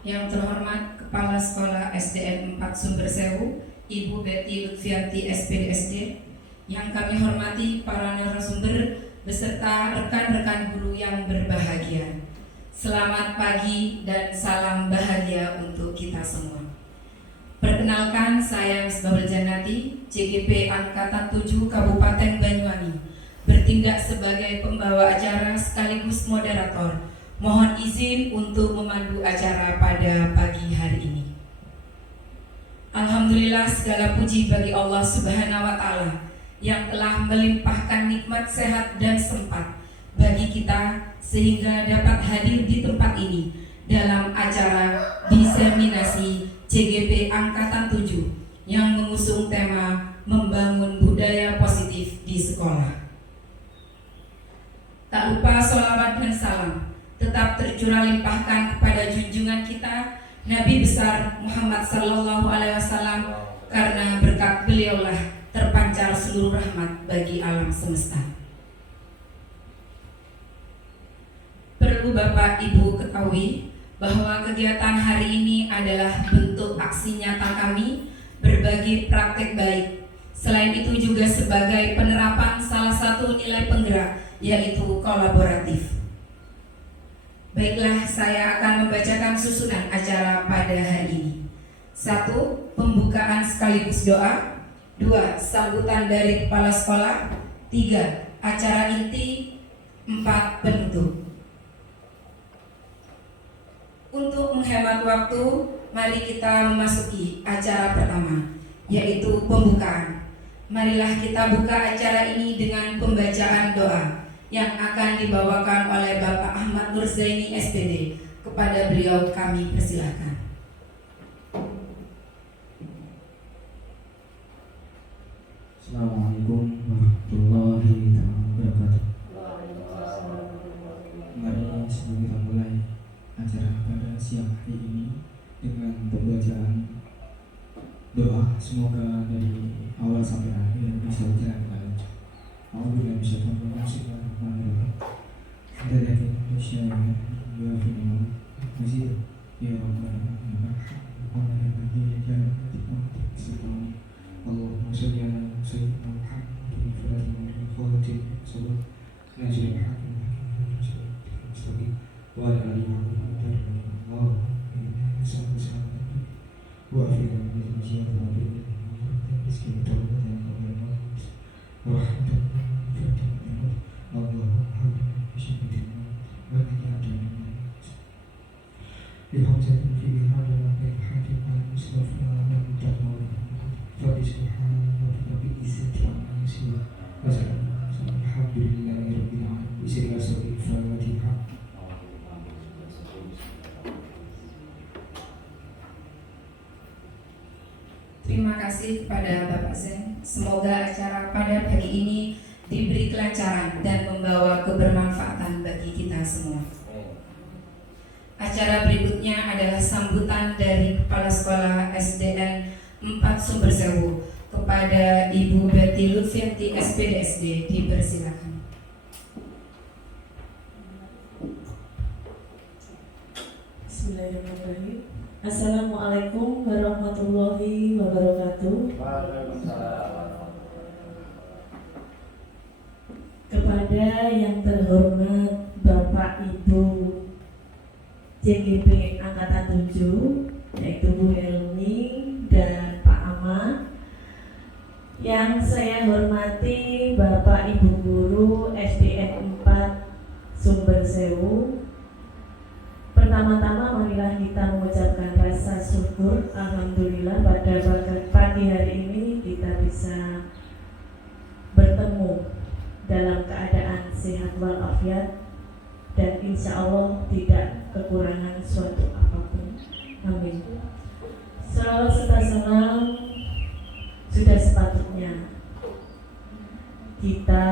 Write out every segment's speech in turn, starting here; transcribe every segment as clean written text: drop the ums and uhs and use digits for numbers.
Yang terhormat Kepala Sekolah SDN 4 Sumbersewu, Ibu Betty Lutfianti SPDSD. Yang kami hormati para narasumber beserta rekan-rekan guru yang berbahagia. Selamat pagi dan salam bahagia untuk kita semua. Perkenalkan, saya Misbahul Jannati, CGP Angkatan 7 Kabupaten Banyuwangi, bertindak sebagai pembawa acara sekaligus moderator. Mohon izin untuk memandu acara pada pagi hari ini. Alhamdulillah, segala puji bagi Allah Subhanahu wa Ta'ala yang telah melimpahkan nikmat sehat dan sempat bagi kita sehingga dapat hadir di tempat ini dalam acara diseminasi CGP Angkatan 7 yang mengusung tema membangun budaya positif di sekolah. Tak lupa sholawat dan salam tetap tercurah limpahkan kepada junjungan kita Nabi besar Muhammad Sallallahu Alaihi Wasallam, karena berkat beliaulah terpancar seluruh rahmat bagi alam semesta. Perlu Bapak Ibu ketahui bahwa kegiatan hari ini adalah bentuk aksi nyata kami berbagi praktek baik. Selain itu juga sebagai penerapan salah satu nilai penggerak, yaitu kolaboratif. Baiklah, saya akan membacakan susunan acara pada hari ini. 1. Pembukaan sekaligus doa. 2. Sambutan dari kepala sekolah. 3. Acara inti. 4. Penutup. Untuk menghemat waktu, mari kita memasuki acara pertama, yaitu pembukaan. Marilah kita buka acara ini dengan pembacaan doa yang akan dibawakan oleh Bapak Ahmad Nurzaini SPD. Kepada beliau kami persilakan. Assalamualaikum warahmatullahi wabarakatuh. Mari sebelum kita mulai acara pada siang hari ini dengan pembacaan doa, semoga dari awal sampai akhir bisa berjalan dengan lancar. Alhamdulillah, bismillahirrahmanirrahim. Dari Indonesia ya firman masih ya Allahumma sholli ala sayyidina Muhammadin wa ala alihi Terima kasih kepada Bapak Zen. Semoga acara pada pagi ini diberi kelancaran dan membawa kebermanfaatan bagi kita semua. Acara berikutnya adalah sambutan dari Kepala Sekolah SDN 4 Sumbersewu kepada Ibu Betty Lutfianti SPDSD. Dipersilakan. Bismillahirrahmanirrahim. Assalamualaikum warahmatullahi wabarakatuh. Kepada yang terhormat Bapak Ibu CGP Angkatan 7, yaitu Bu Helmi dan Pak Ahmad. Yang saya hormati Bapak Ibu Guru SDN 4 Sumbersewu. Pertama-tama marilah kita mengucapkan rasa syukur, alhamdulillah pada pagi hari ini kita bisa bertemu dalam keadaan sehat walafiat dan insya Allah tidak kekurangan suatu apapun. Amin. Salawat serta salam sudah sepatutnya kita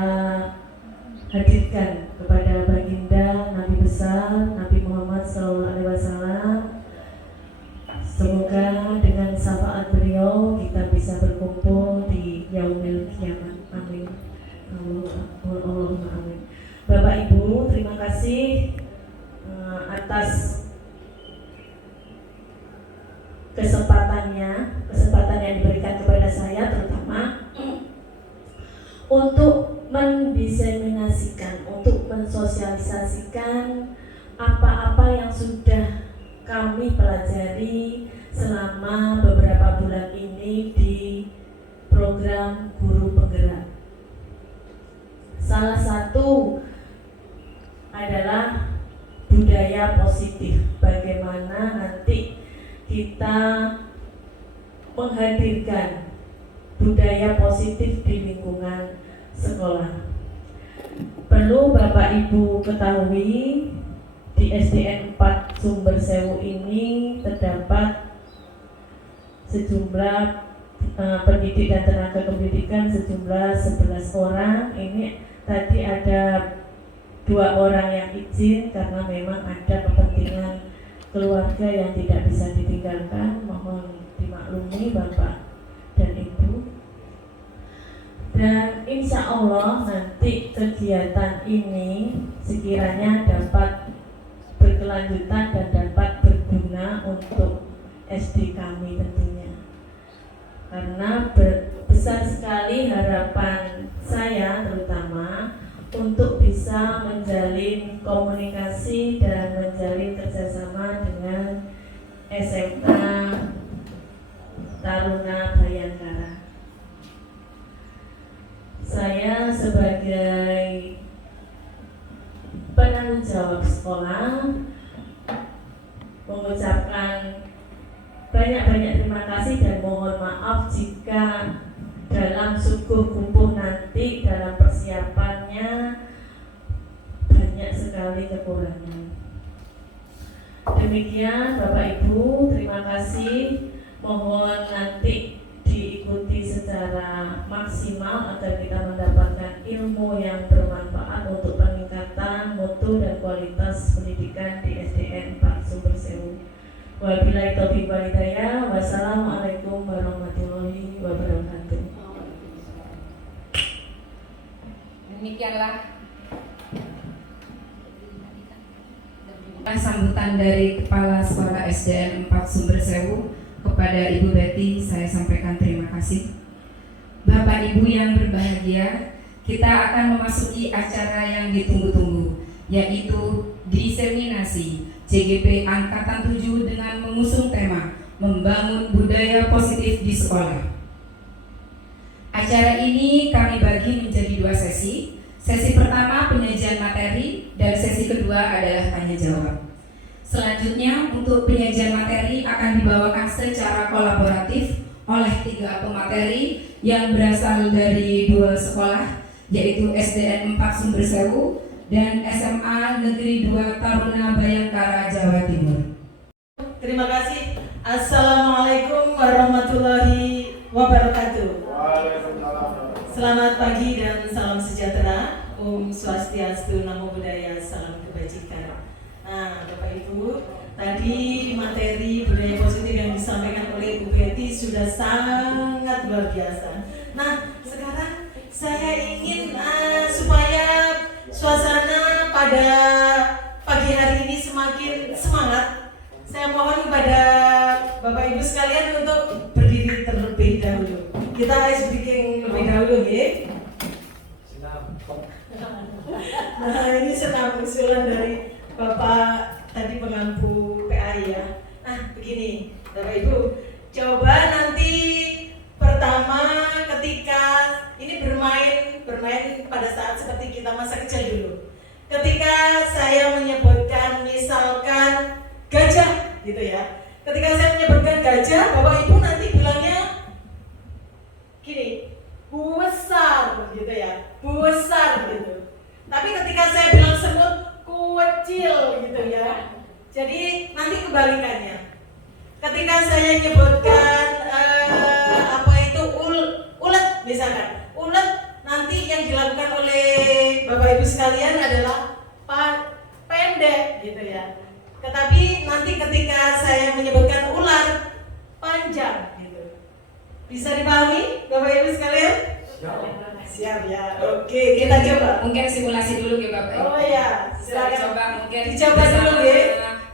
hadirkan kepada baginda Nabi besar Nabi Muhammad SAW. Semoga dengan syafaat beliau kita bisa berkumpul di yaumil kiamat. Amin. Allahumma amin. Bapak Ibu, terima kasih atas kesempatan yang diberikan kepada saya terutama untuk mendiseminasikan, untuk mensosialisasikan apa-apa yang sudah kami pelajari selama beberapa bulan ini di program Guru Penggerak. Salah satu adalah budaya positif, bagaimana nanti kita menghadirkan budaya positif di lingkungan sekolah. Perlu Bapak Ibu ketahui, di SDN 4 Sumbersewu ini terdapat sejumlah pendidik dan tenaga pendidikan sejumlah 11 orang. Ini tadi ada 2 orang yang izin karena memang ada kepentingan keluarga yang tidak bisa ditinggalkan. Mohon dimaklumi Bapak dan Ibu. Dan insya Allah nanti kegiatan ini sekiranya dapat berkelanjutan dan dapat berguna untuk SD kami tentunya. Karena besar sekali harapan saya terutama untuk bisa menjalin komunikasi dan menjalin kerjasama dengan SMA Taruna Bayangkara. Saya sebagai penanggung jawab sekolah mengucapkan banyak-banyak terima kasih dan mohon maaf jika dalam syukur kumpul nanti dalam persiapannya banyak sekali kekurangan. Demikian Bapak Ibu, terima kasih. Mohon nanti diikuti secara maksimal agar kita mendapatkan ilmu yang bermanfaat untuk peningkatan mutu dan kualitas pendidikan di SDN 4 Sumbersewu. Wabillahi taufiq wal hidayah. Wassalamualaikum warahmatullahi wabarakatuh. Demikianlah sambutan dari Kepala Sekolah SDN 4 Sumbersewu kepada Ibu Betty. Saya sampaikan terima kasih. Bapak Ibu yang berbahagia, kita akan memasuki acara yang ditunggu-tunggu, yaitu diseminasi CGP Angkatan 7 dengan mengusung tema Membangun Budaya Positif di Sekolah. Acara ini kami bagi menjadi 2 sesi. Sesi pertama penyajian materi dan sesi kedua adalah tanya jawab. Selanjutnya untuk penyajian materi akan dibawakan secara kolaboratif oleh 3 pemateri yang berasal dari 2 sekolah, yaitu SDN 4 Sumbersewu dan SMA Negeri 2 Taruna Bayangkara, Jawa Timur. Terima kasih. Assalamualaikum warahmatullahi wabarakatuh. Selamat pagi dan salam sejahtera. Om Swastiastu, Namo Buddhaya, salam kebajikan. Nah, Bapak Ibu, tadi materi budaya positif yang disampaikan oleh Bu Betty sudah sangat luar biasa. Nah, sekarang saya ingin supaya suasana pada pagi hari ini semakin semangat. Saya mohon kepada Bapak Ibu sekalian untuk berdiri terlebih dahulu. Kita ice breaking lebih dahulu, ya. Nah, ini senam usulan dari Bapak tadi pengampu PAI ya. Nah, begini, Bapak Ibu, coba nanti pertama ketika ini bermain pada saat seperti kita masa kecil dulu. Ketika saya menyebutkan misalkan gajah gitu ya. Ketika saya menyebutkan gajah, Bapak Ibu nanti bilangnya gini, besar gitu ya. Besar gitu. Tapi ketika saya bilang semut, kecil gitu ya. Jadi nanti kebalikannya. Ketika saya menyebutkan ulet misalkan, ulet nanti yang dilakukan oleh Bapak Ibu sekalian adalah pendek gitu ya. Tetapi nanti ketika saya menyebutkan ular, panjang gitu. Bisa dipahami Bapak Ibu sekalian? Siap ya. Oke, kita coba. Mungkin simulasi dulu ya Bapak. Oh ya, silakan. Mungkin dicoba dulu ya.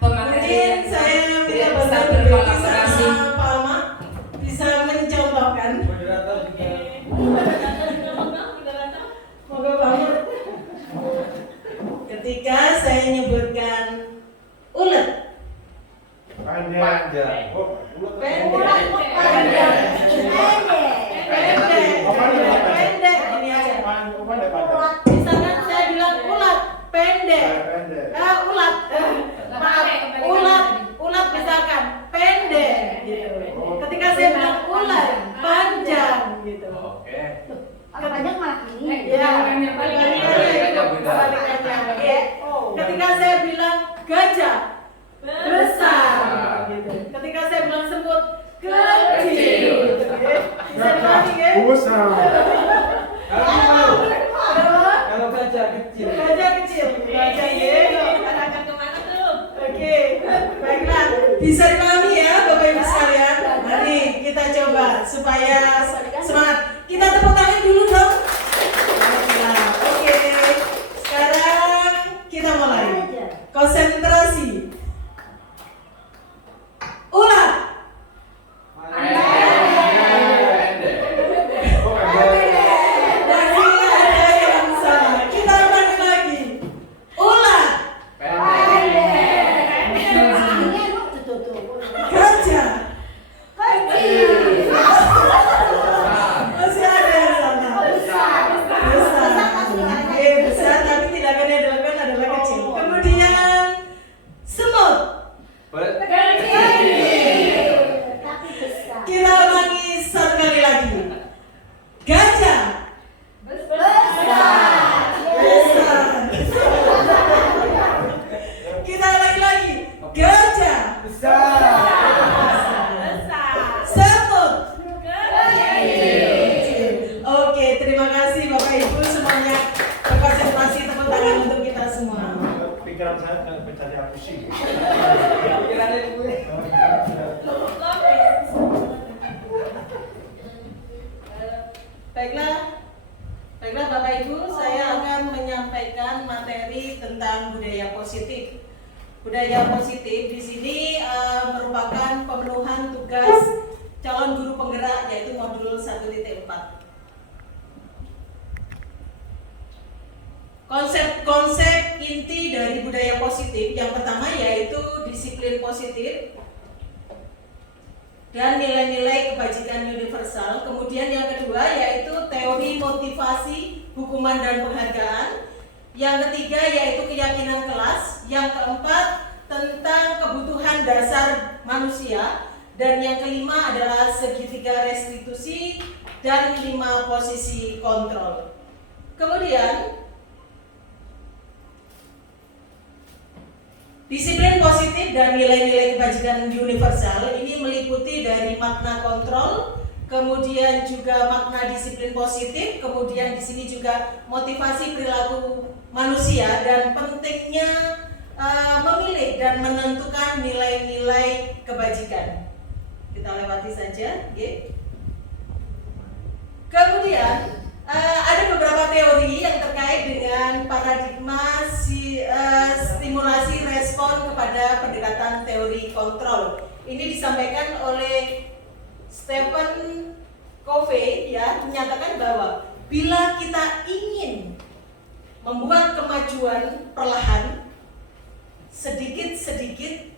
Pemateri Mungkin saya minta bisa bantuan berkolaborasi sama Panjang. Pendek. Ini aja. Misalkan saya bilang ulat, pendek. Ulat. Maaf, ulat misalkan pendek. Gitu. Ketika saya bilang ulat, panjang. Gitu. Oke. Kalau panjang malah ini. Ya, kebalikannya. Ketika saya bilang gajah, besar. Gitu. Ketika saya bilang semut, kecil. Gitu. Bisa dipahami kan? Kalau gajah kecil. Gajah kecil. Gajah ya. Akan kemana tuh? Oke, baiklah. Bisa dipahami ya Bapak Ibu sekalian? Mari kita coba supaya semangat. Kita tepuk tangan dulu dong. Baiklah, oke. Sekarang kita mulai. Konsentrasi. Ulat. Dari ada yang salah. Kita ulangi lagi. Ulat. Gajah. Masih ada yang salah. Besar. Oke, besar tapi tindakan yang dilakukan adalah kecil. Kemudian semut. Kita ulangi satu kali lagi. Gajah. Besar. Kita ulangi lagi. Gajah. Semut. Oke, terima kasih Bapak Ibu semuanya. Berkonsentrasi, tepuk tangan untuk kita semua. Pikiran saya dengan pencari aku sih. Baiklah Bapak Ibu, saya akan menyampaikan materi tentang budaya positif. Budaya positif di sini merupakan pemenuhan tugas calon guru penggerak yaitu modul 1.4. Konsep inti dari budaya positif yang pertama yaitu disiplin positif dan nilai-nilai kebajikan universal. Kemudian yang kedua yaitu teori motivasi, hukuman dan penghargaan. Yang ketiga yaitu keyakinan kelas. Yang keempat tentang kebutuhan dasar manusia. Dan yang kelima adalah segitiga restitusi dan 5 posisi kontrol. Kemudian disiplin positif dan nilai-nilai kebajikan universal ini meliputi dari makna kontrol, kemudian juga makna disiplin positif, kemudian di sini juga motivasi perilaku manusia dan pentingnya memilih dan menentukan nilai-nilai kebajikan. Kita lewati saja, okay. Kemudian ada beberapa teori yang terkait dengan paradigma stimulasi respon kepada pendekatan teori kontrol. Ini disampaikan oleh Stephen Covey ya, menyatakan bahwa bila kita ingin membuat kemajuan perlahan, sedikit-sedikit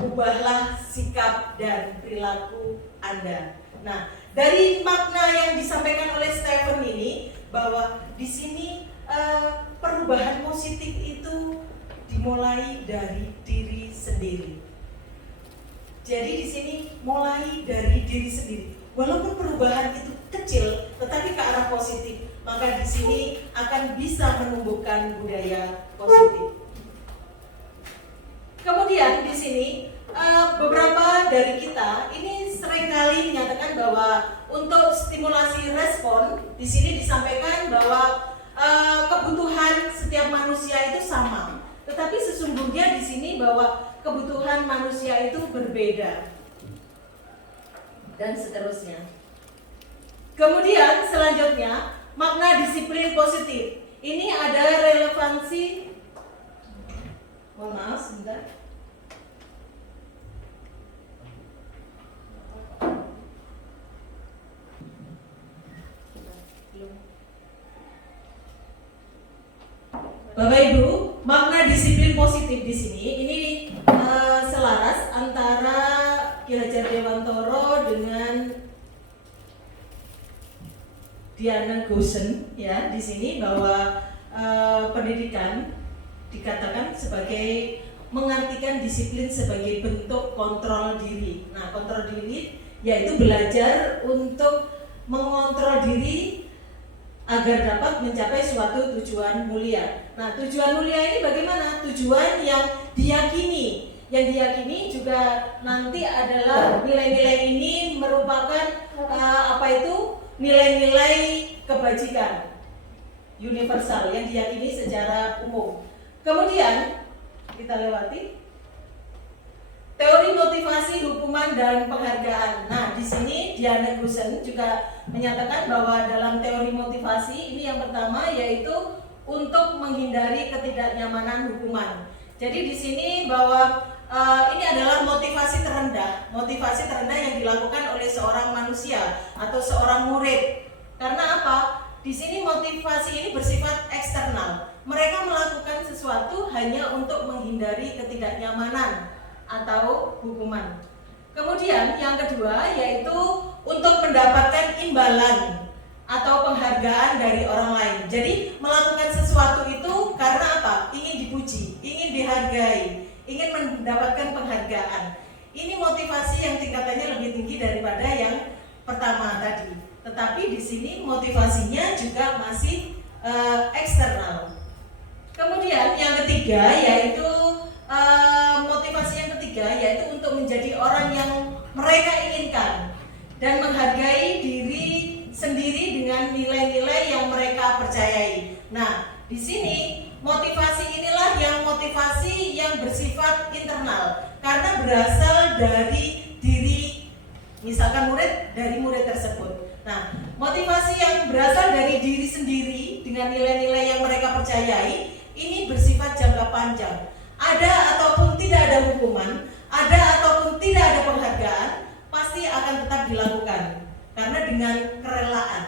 ubahlah sikap dan perilaku Anda. Nah, dari makna yang disampaikan oleh Stephen ini bahwa di sini perubahan positif itu dimulai dari diri sendiri. Jadi di sini mulai dari diri sendiri. Walaupun perubahan itu kecil, tetapi ke arah positif, maka di sini akan bisa menumbuhkan budaya positif. Kemudian di sini beberapa dari kita ini seringkali menyatakan bahwa untuk stimulasi respon di sini disampaikan bahwa kebutuhan setiap manusia itu sama, tetapi sesungguhnya di sini bahwa kebutuhan manusia itu berbeda dan seterusnya. Kemudian selanjutnya makna disiplin positif ini ada relevansi. Mohon maaf sebentar. Bapak Ibu, makna disiplin positif di sini ini selaras antara Ki Hajar Dewantoro dengan Diana Gosen ya di sini bahwa pendidikan dikatakan sebagai mengartikan disiplin sebagai bentuk kontrol diri. Nah, kontrol diri yaitu belajar untuk mengontrol diri agar dapat mencapai suatu tujuan mulia. Nah, tujuan mulia ini bagaimana? Tujuan yang diyakini. Yang diyakini juga nanti adalah nilai-nilai ini merupakan nilai-nilai kebajikan universal yang diyakini secara umum. Kemudian kita lewati teori motivasi, hukuman, dan penghargaan. Nah, di sini Diana Gosen juga menyatakan bahwa dalam teori motivasi ini yang pertama yaitu untuk menghindari ketidaknyamanan hukuman. Jadi di sini bahwa ini adalah motivasi terendah yang dilakukan oleh seorang manusia atau seorang murid. Karena apa? Di sini motivasi ini bersifat eksternal. Mereka melakukan sesuatu hanya untuk menghindari ketidaknyamanan atau hukuman. Kemudian yang kedua yaitu untuk mendapatkan imbalan atau penghargaan dari orang lain. Jadi melakukan sesuatu itu karena apa? Ingin dipuji, ingin dihargai, ingin mendapatkan penghargaan. Ini motivasi yang tingkatannya lebih tinggi daripada yang pertama tadi. Tetapi di sini motivasinya juga masih eksternal. Kemudian yang ketiga yaitu motivasi yang ketiga yaitu untuk menjadi orang yang mereka inginkan dan menghargai diri sendiri dengan nilai-nilai yang mereka percayai. Nah, di sini motivasi inilah motivasi yang bersifat internal karena berasal dari diri, misalkan murid, dari murid tersebut. Nah, motivasi yang berasal dari diri sendiri dengan nilai-nilai yang mereka percayai ini bersifat jangka panjang. Ada ataupun tidak ada hukuman, ada ataupun tidak ada penghargaan, pasti akan tetap dilakukan. Karena dengan kerelaan,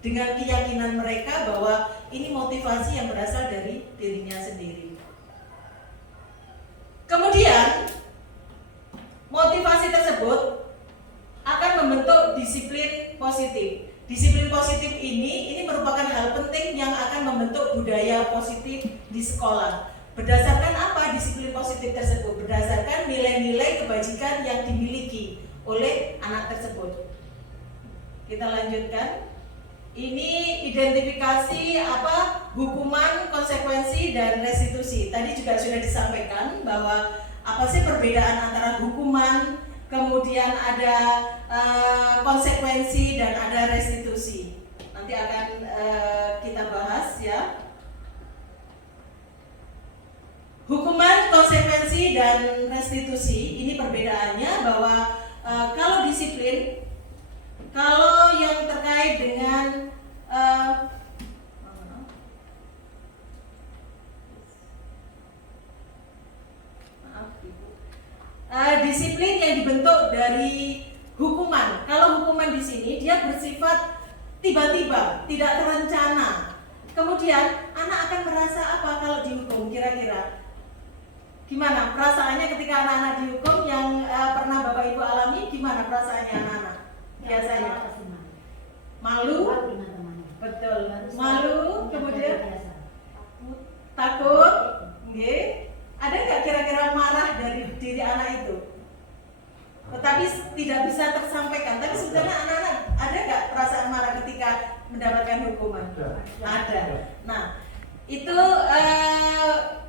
dengan keyakinan mereka bahwa ini motivasi yang berasal dari dirinya sendiri. Kemudian, motivasi tersebut akan membentuk disiplin positif. Disiplin positif ini merupakan hal penting yang akan membentuk budaya positif di sekolah. Berdasarkan apa disiplin positif tersebut? Berdasarkan nilai-nilai kebajikan yang dimiliki oleh anak tersebut. Kita lanjutkan. Ini identifikasi hukuman, konsekuensi, dan restitusi. Tadi juga sudah disampaikan bahwa apa sih perbedaan antara hukuman, kemudian ada konsekuensi, dan ada restitusi. Nanti akan kita bahas ya. Hukuman, konsekuensi, dan restitusi ini perbedaannya bahwa kalau disiplin, kalau yang terkait dengan disiplin yang dibentuk dari hukuman. Kalau hukuman di sini dia bersifat tiba-tiba, tidak terencana. Kemudian anak akan merasa apa kalau dihukum? Kira-kira gimana perasaannya ketika anak-anak dihukum? Yang pernah Bapak Ibu alami, gimana perasaannya anak-anak? Biasanya malu, betul, malu, kemudian takut, ada nggak kira-kira marah dari diri anak itu? Tetapi tidak bisa tersampaikan. Tapi sebenarnya anak-anak ada nggak perasaan marah ketika mendapatkan hukuman? Ada. Nah, itu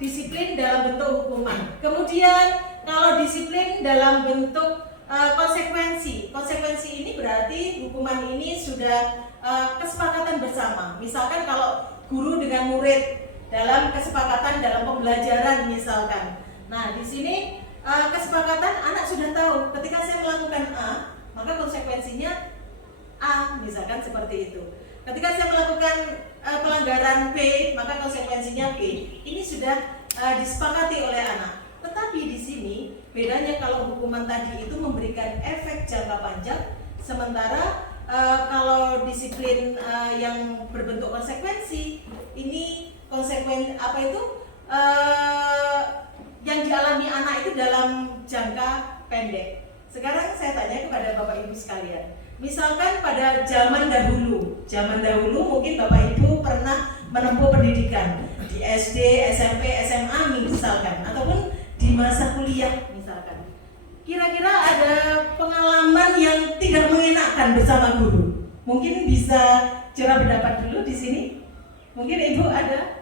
disiplin dalam bentuk hukuman. Kemudian kalau disiplin dalam bentuk konsekuensi ini berarti hukuman ini sudah kesepakatan bersama. Misalkan kalau guru dengan murid dalam kesepakatan dalam pembelajaran misalkan. Nah, di sini kesepakatan anak sudah tahu ketika saya melakukan A, maka konsekuensinya A, misalkan seperti itu. Ketika saya melakukan pelanggaran B, maka konsekuensinya B. Ini sudah disepakati oleh anak. Tetapi di sini bedanya kalau hukuman tadi itu memberikan efek jangka panjang, sementara kalau disiplin yang berbentuk konsekuensi, ini yang dialami anak itu dalam jangka pendek. Sekarang saya tanya kepada Bapak Ibu sekalian. Misalkan pada zaman dahulu mungkin Bapak Ibu pernah menempuh pendidikan di SD, SMP, SMA misalkan, ataupun di masa kuliah misalkan. Kira-kira ada pengalaman yang tidak mengenakan bersama guru. Mungkin bisa curah pendapat dulu di sini. Mungkin Ibu ada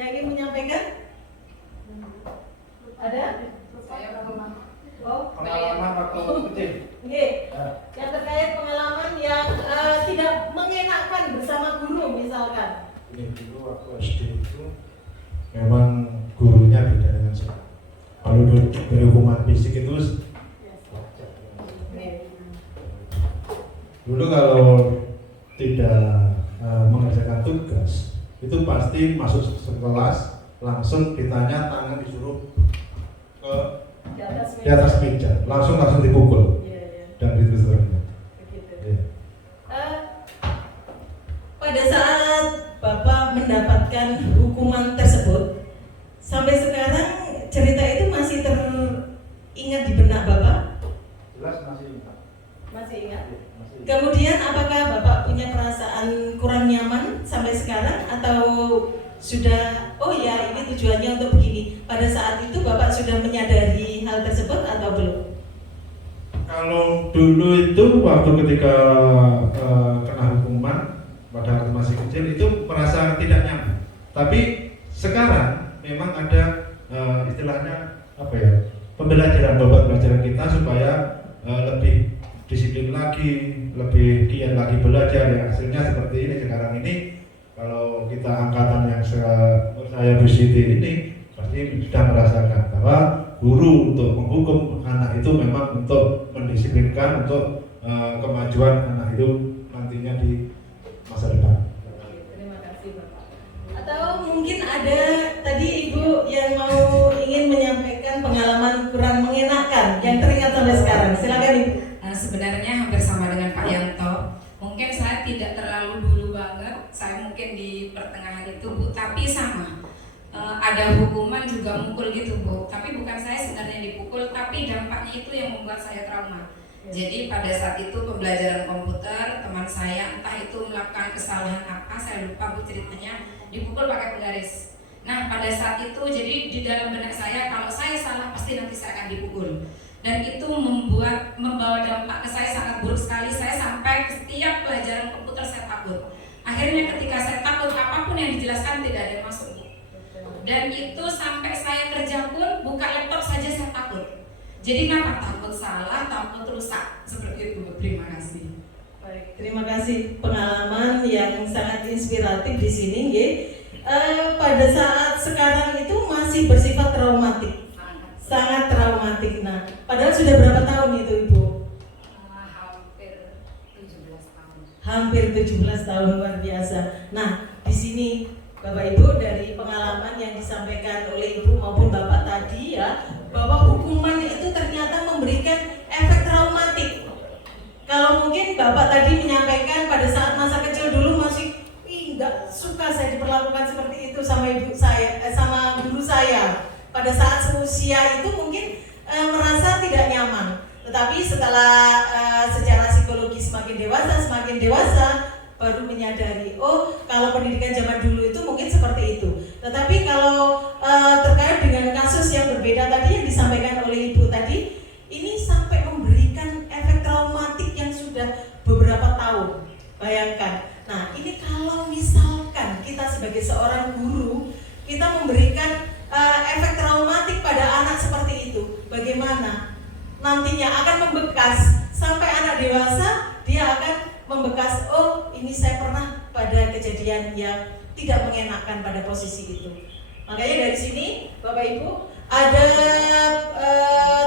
yang ingin menyampaikan? Ada? Saya pernah. Oh, Pengalaman waktu kecil. oke. Yang terkait pengalaman yang tidak mengenakan bersama guru misalkan. Ini dulu waktu SD itu memang gurunya beda dengan sekarang. Kalau dulu hukuman fisik itu dulu kalau tidak mengerjakan tugas itu pasti masuk kelas langsung ditanya, tangan disuruh ke di atas meja, langsung dipukul dan itu seterusnya. Ya. Pada saat Bapak mendapatkan hukuman tersebut, sampai sekarang cerita itu masih teringat di benak Bapak? Jelas masih ingat. Masih ingat? Masih ingat. Kemudian apakah Bapak punya perasaan kurang nyaman sampai sekarang atau sudah, oh ya ini tujuannya untuk begini? Pada saat itu Bapak sudah menyadari hal tersebut atau belum? Kalau dulu itu waktu ketika kena hukuman pada waktu masih kecil itu merasa tidak nyaman. Tapi sekarang memang ada istilahnya apa ya, pembelajaran kita supaya lebih disiplin lagi, lebih giat lagi belajar. Ya hasilnya seperti ini sekarang ini. Kalau kita angkatan yang saya bersiti ini pasti sudah merasakan bahwa guru untuk menghukum anak itu memang untuk mendisiplinkan untuk kemajuan anak itu nantinya di masa depan. Terima kasih Bapak. Atau mungkin ada tadi Ibu yang mau ingin menyampaikan pengalaman kurang mengenakan yang teringat sampai sekarang. Silakan Ibu. Sebenarnya hampir sama dengan Pak Yanto. Mungkin saya tidak terlalu dulu banget, saya mungkin di pertengahan itu Bu, tapi sama. Ada hukuman juga mukul gitu Bu, tapi bukan saya sebenarnya dipukul, tapi dampaknya itu yang membuat saya trauma. Jadi pada saat itu pembelajaran komputer, teman saya entah itu melakukan kesalahan apa, saya lupa Bu ceritanya, dipukul pakai penggaris. Nah pada saat itu jadi di dalam benak saya kalau saya salah pasti nanti saya akan dipukul. Dan itu membawa dampak ke saya sangat buruk sekali. Saya sampai setiap pelajaran komputer saya takut. Akhirnya ketika saya takut apapun yang dijelaskan tidak ada yang masuk. Dan itu sampai saya kerja pun buka laptop saja saya takut. Jadi kenapa? Takut salah, takut rusak. Seperti itu. Terima kasih. Baik, terima kasih pengalaman yang sangat inspiratif di sini. Pada saat sekarang itu masih bersifat traumatik. Sangat traumatik. Nah, padahal sudah berapa tahun itu Ibu? Hampir 17 tahun. Hampir 17 tahun, luar biasa. Nah, di sini Bapak Ibu dari pengalaman yang disampaikan oleh Ibu maupun Bapak tadi ya, bahwa hukuman itu ternyata memberikan efek traumatik. Kalau mungkin Bapak tadi menyampaikan pada saat masa kecil dulu masih nggak suka saya diperlakukan seperti itu sama ibu saya, sama guru saya. Pada saat seusia itu mungkin merasa tidak nyaman. Tetapi setelah secara psikologi semakin dewasa baru menyadari, oh kalau pendidikan zaman dulu itu mungkin seperti itu. Tetapi kalau terkait dengan kasus yang berbeda tadi yang disampaikan oleh Ibu tadi, ini sampai memberikan efek traumatik yang sudah beberapa tahun. Bayangkan. Nah, ini kalau misalkan kita sebagai seorang guru, kita memberikan efek traumatik pada anak seperti itu, bagaimana? Nantinya akan membekas sampai anak dewasa, dia akan membekas, oh ini saya pernah pada kejadian yang tidak mengenakan pada posisi itu. Makanya dari sini Bapak Ibu ada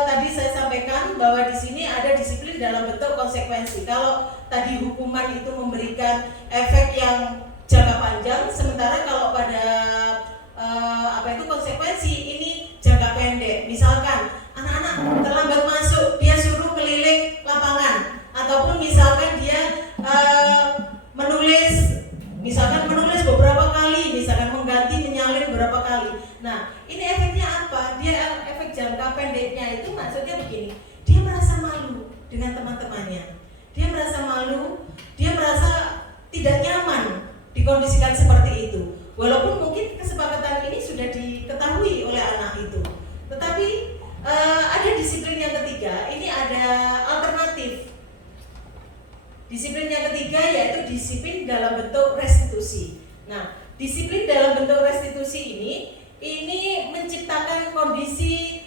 tadi saya sampaikan bahwa di sini ada disiplin dalam bentuk konsekuensi. Kalau tadi hukuman itu memberikan efek yang jangka panjang, sementara kalau pada konsekuensi ini jangka pendek. Misalkan anak-anak terlambat masuk, dia suruh keliling lapangan, ataupun misalkan dia menulis beberapa kali, misalkan mengganti menyalin beberapa kali. Nah, ini efeknya apa? Dia efek jangka pendeknya itu maksudnya begini, dia merasa malu. dengan teman-temannya. Dia merasa malu, dia merasa tidak nyaman dikondisikan seperti itu. Walaupun mungkin kesepakatan ini sudah diketahui oleh anak itu, tetapi ada disiplin yang ketiga. Ini ada alternatif. Disiplin yang ketiga yaitu disiplin dalam bentuk restitusi. Nah, disiplin dalam bentuk restitusi ini menciptakan kondisi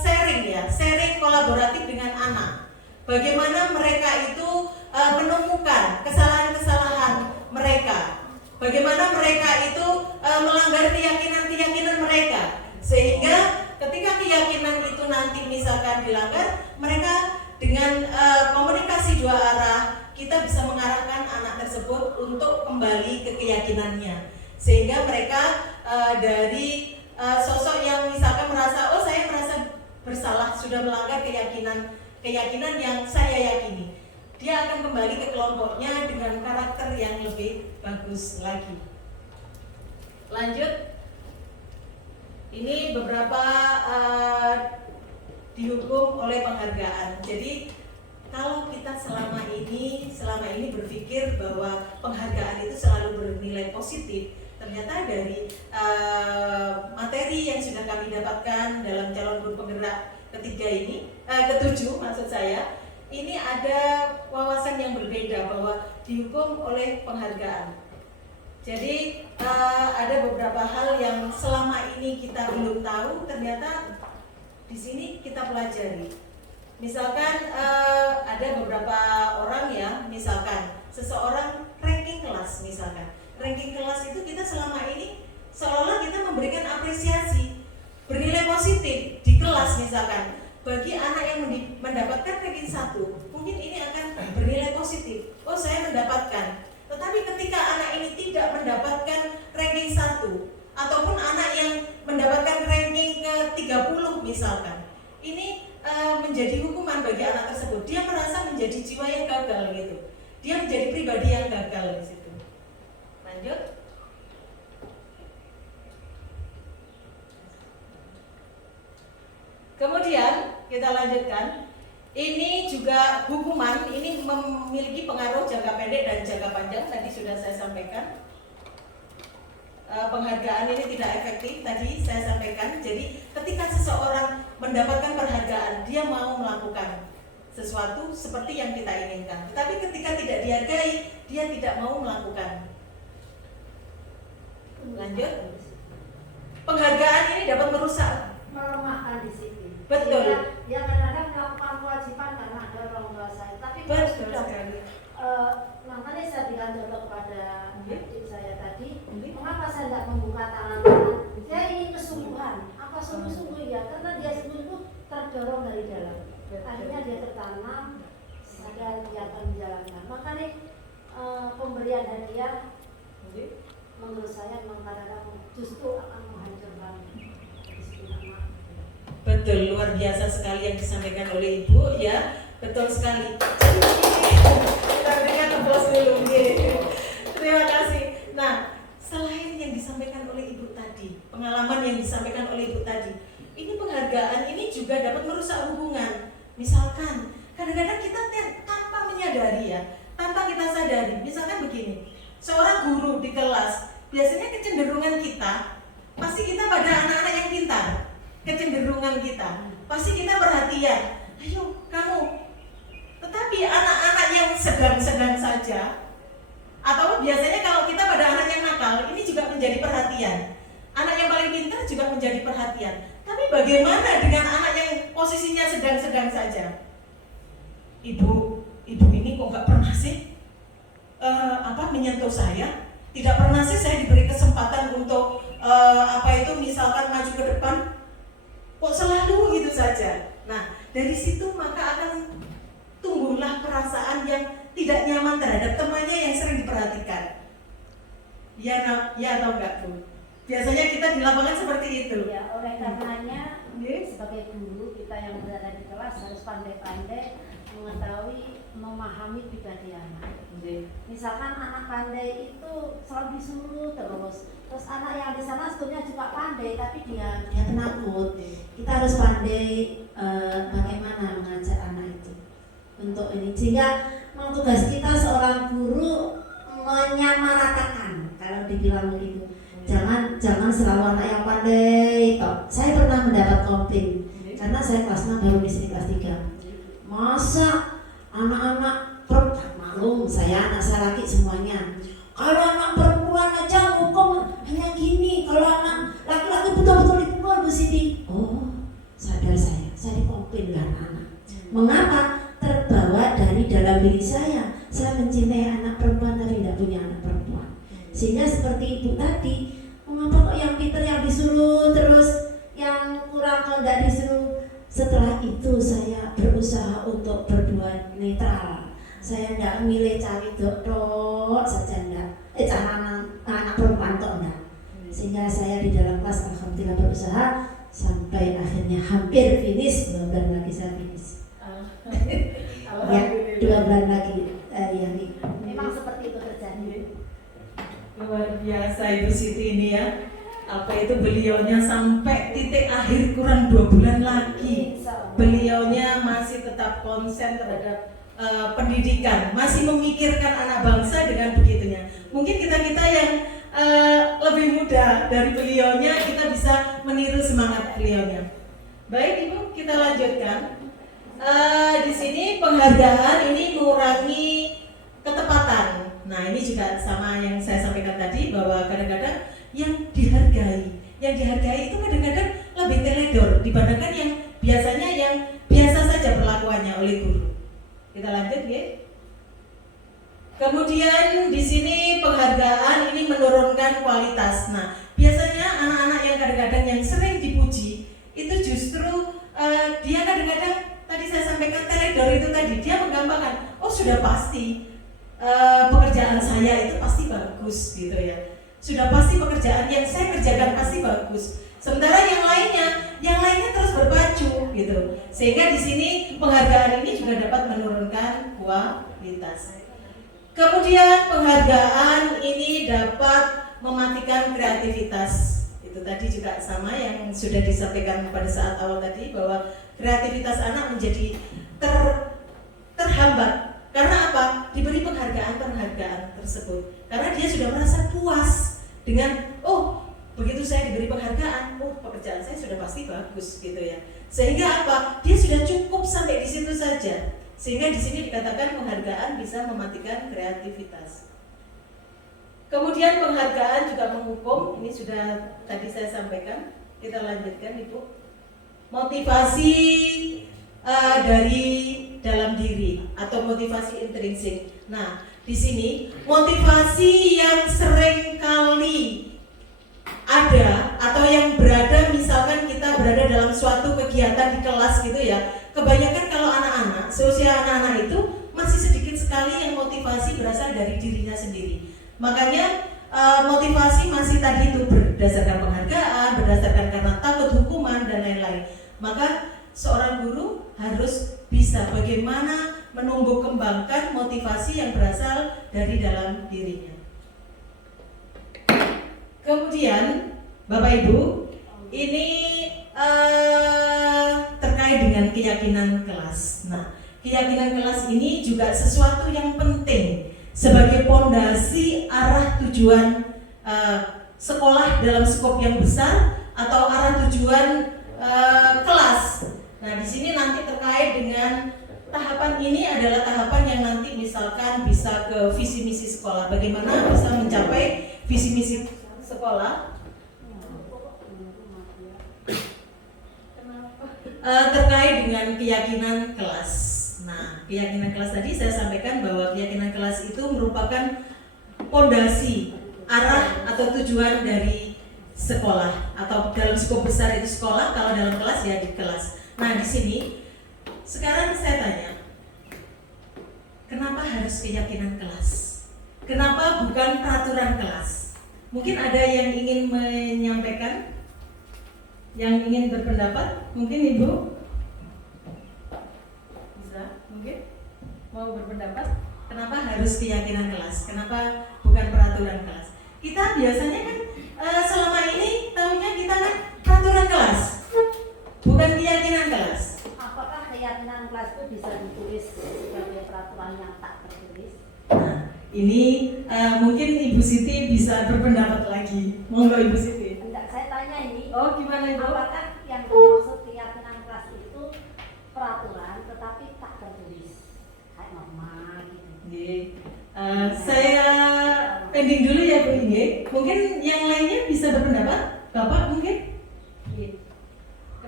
sharing kolaboratif dengan anak. Bagaimana mereka itu menemukan kesalahan-kesalahan mereka. Bagaimana mereka itu melanggar keyakinan-keyakinan mereka. Sehingga ketika keyakinan itu nanti misalkan dilanggar, mereka dengan komunikasi dua arah, kita bisa mengarahkan anak tersebut untuk kembali ke keyakinannya. Sehingga mereka dari sosok yang misalkan merasa, oh saya merasa bersalah sudah melanggar keyakinan yang saya yakini, dia akan kembali ke kelompoknya dengan karakter yang lebih bagus lagi. Lanjut, ini beberapa dihukum oleh penghargaan. Jadi kalau kita selama ini berpikir bahwa penghargaan itu selalu bernilai positif, ternyata dari materi yang sudah kami dapatkan dalam calon guru penggerak ketujuh maksud saya, ini ada wawasan yang berbeda bahwa dihukum oleh penghargaan. Jadi ada beberapa hal yang selama ini kita belum tahu, ternyata di sini kita pelajari. Misalkan ada beberapa orang ya, misalkan seseorang ranking kelas misalkan. Ranking kelas itu kita selama ini seolah kita memberikan apresiasi bernilai positif di kelas misalkan. Bagi anak yang mendapatkan ranking 1, mungkin ini akan bernilai positif. Oh, saya mendapatkan. Tetapi ketika anak ini tidak mendapatkan ranking 1 ataupun anak yang mendapatkan ranking ke-30 misalkan, ini menjadi hukuman bagi anak tersebut. Dia merasa menjadi jiwa yang gagal gitu. Dia menjadi pribadi yang gagal di situ. Lanjut. Kemudian kita lanjutkan. Ini juga hukuman, ini memiliki pengaruh jangka pendek dan jangka panjang. Tadi sudah saya sampaikan. Penghargaan ini tidak efektif, tadi saya sampaikan. Jadi ketika seseorang mendapatkan penghargaan, dia mau melakukan sesuatu seperti yang kita inginkan. Tetapi ketika tidak dihargai, dia tidak mau melakukan. Lanjut. Penghargaan ini dapat merusak, melemahkan disiplin. Betul. Dia kadang-kadang melakukan kewajiban karena ada orang tua saya. Tapi kalau sudah makanya saya bilang contoh kepada adik saya tadi, mengapa saya tidak membuka tangan-tangan? Saya ingin kesungguhan. Apa sungguh-sungguh ya? Karena dia sungguh terdorong dari dalam. Akhirnya dia tertanam, sadar dia akan menjalankan. Makanya pemberian hadiah menurut saya memang kadang-kadang justru akan menghancurkan disiplin anak. Betul, luar biasa sekali yang disampaikan oleh Ibu ya. Betul sekali. Kita berikan applause dulu. Terima kasih. Nah, selain yang disampaikan oleh Ibu tadi, pengalaman yang disampaikan oleh Ibu tadi, ini penghargaan ini juga dapat merusak hubungan. Misalkan, kadang-kadang kita tanpa menyadari ya, tanpa kita sadari, misalkan begini, seorang guru di kelas, biasanya kecenderungan kita, pasti kita pada anak-anak yang pintar. Kecenderungan kita, pasti kita perhatian, ayo kamu. Tetapi anak-anak yang sedang-sedang saja, atau biasanya kalau kita pada anak yang nakal, ini juga menjadi perhatian. Anak yang paling pintar juga menjadi perhatian. Tapi bagaimana dengan anak yang posisinya sedang-sedang saja? Ibu ini kok nggak pernah sih menyentuh saya? Tidak pernah sih saya diberi kesempatan untuk misalkan maju ke depan? Kok selalu gitu saja? Nah, dari situ maka akan tumbuhlah perasaan yang tidak nyaman terhadap temannya yang sering diperhatikan. Ya atau enggak, Bu? Biasanya kita di lapangan seperti itu. Ya, oleh karenanya sebagai guru kita yang berada di kelas harus pandai-pandai mengetahui, memahami pribadi anak. Misalkan anak pandai itu selalu disuruh terus anak yang di sana sebetulnya juga pandai tapi dia penakut. Kita harus pandai bagaimana mengajak anak itu. Sehingga memang tugas kita seorang guru menyamaratakan, kalau dibilang begitu. Jangan selalu anak yang pandai. Saya pernah mendapat komplain karena saya kelas 6 baru di sini kelas 3. Masa anak-anak perempuan, maklum saya anak saya laki semuanya. Kalau anak perempuan aja hukum hanya gini, kalau anak laki-laki betul-betul dipukul Bu Siti. Oh, sadar saya dikomplain anak-anak. Mengapa? Terbawa dari dalam diri saya mencintai anak perempuan tapi tidak punya anak perempuan. Sehingga seperti ibu tadi, mengapa kok yang pintar yang disuruh terus, yang kurang kalau tidak disuruh. Setelah itu saya berusaha untuk berbuat netral. Saya tidak milih cawe dok saja enggak, anak perempuan tok enggak. Sehingga saya di dalam kelas alhamdulillah berusaha sampai akhirnya hampir finish, 2 bulan lagi saya finish. Ya, 2 bulan lagi yang ini. Memang seperti itu terjadi. Luar biasa Ibu Siti ini ya. Apa itu beliaunya sampai titik akhir kurang 2 bulan lagi. Beliaunya masih tetap konsen terhadap pendidikan, masih memikirkan anak bangsa dengan begitunya. Mungkin kita yang lebih muda dari beliaunya, kita bisa meniru semangat beliaunya. Baik Ibu, kita lanjutkan. Di sini penghargaan ini mengurangi ketepatan. Nah ini juga sama yang saya sampaikan tadi, bahwa kadang-kadang yang dihargai itu kadang-kadang lebih teledor dibandingkan yang biasanya yang biasa saja perlakuannya oleh guru. Kita lanjut ya. Kemudian di sini penghargaan ini menurunkan kualitas. Nah biasanya anak-anak yang kadang-kadang yang sering dipuji itu justru dia kadang-kadang tadi saya sampaikan teledor itu tadi, dia menggampangkan, oh sudah pasti pekerjaan saya itu pasti bagus gitu ya. Sudah pasti pekerjaan yang saya kerjakan pasti bagus. Sementara yang lainnya terus berpacu gitu. Sehingga di sini penghargaan ini juga dapat menurunkan kualitas. Kemudian penghargaan ini dapat mematikan kreativitas. Itu tadi juga sama yang sudah disampaikan pada saat awal tadi, bahwa kreativitas anak menjadi terhambat. Karena apa? Diberi penghargaan tersebut. Karena dia sudah merasa puas dengan, oh begitu saya diberi penghargaan, oh pekerjaan saya sudah pasti bagus gitu ya. Sehingga apa? Dia sudah cukup sampai di situ saja. Sehingga di sini dikatakan penghargaan bisa mematikan kreativitas. Kemudian penghargaan juga menghukum. Ini sudah tadi saya sampaikan. Kita lanjutkan Ibu. Motivasi dari dalam diri atau motivasi intrinsik. Nah, di sini motivasi yang sering kali ada atau yang berada, misalkan kita berada dalam suatu kegiatan di kelas gitu ya. Kebanyakan kalau anak-anak, seusia anak-anak itu masih sedikit sekali yang motivasi berasal dari dirinya sendiri. Makanya motivasi masih tadi itu berdasarkan penghargaan, berdasarkan karena takut hukuman dan lain-lain. Maka seorang guru harus bisa bagaimana menumbuh kembangkan motivasi yang berasal dari dalam dirinya. Kemudian Bapak Ibu, ini terkait dengan keyakinan kelas. Nah, keyakinan kelas ini juga sesuatu yang penting sebagai pondasi arah tujuan sekolah dalam skop yang besar atau arah tujuan kelas. Nah, di sini nanti terkait dengan tahapan ini adalah tahapan yang nanti misalkan bisa ke visi misi sekolah. Bagaimana bisa mencapai visi misi sekolah? Terkait dengan keyakinan kelas. Nah, keyakinan kelas tadi saya sampaikan bahwa keyakinan kelas itu merupakan pondasi arah atau tujuan dari sekolah, atau dalam skop besar itu sekolah, kalau dalam kelas ya di kelas. Nah, di sini sekarang saya tanya, kenapa harus keyakinan kelas? Kenapa bukan peraturan kelas? Mungkin ada yang ingin menyampaikan, yang ingin berpendapat, mungkin Ibu bisa, mungkin mau berpendapat. Kenapa harus keyakinan kelas? Kenapa bukan peraturan kelas? Kita biasanya kan selama ini tahunya kita kan peraturan kelas, bukan keyakinan kelas. Apakah keyakinan kelas itu bisa ditulis sebagai peraturan yang tak tertulis? Nah, ini mungkin Ibu Siti bisa berpendapat lagi. Monggo Ibu Siti. Enggak, saya tanya ini. Oh, gimana Ibu? Apakah yang dimaksud keyakinan kelas itu peraturan tetapi tak tertulis? Kayak norma gitu. Nggih. Saya pending dulu ya Bu Inge. Mungkin yang lainnya bisa berpendapat? Bapak mungkin?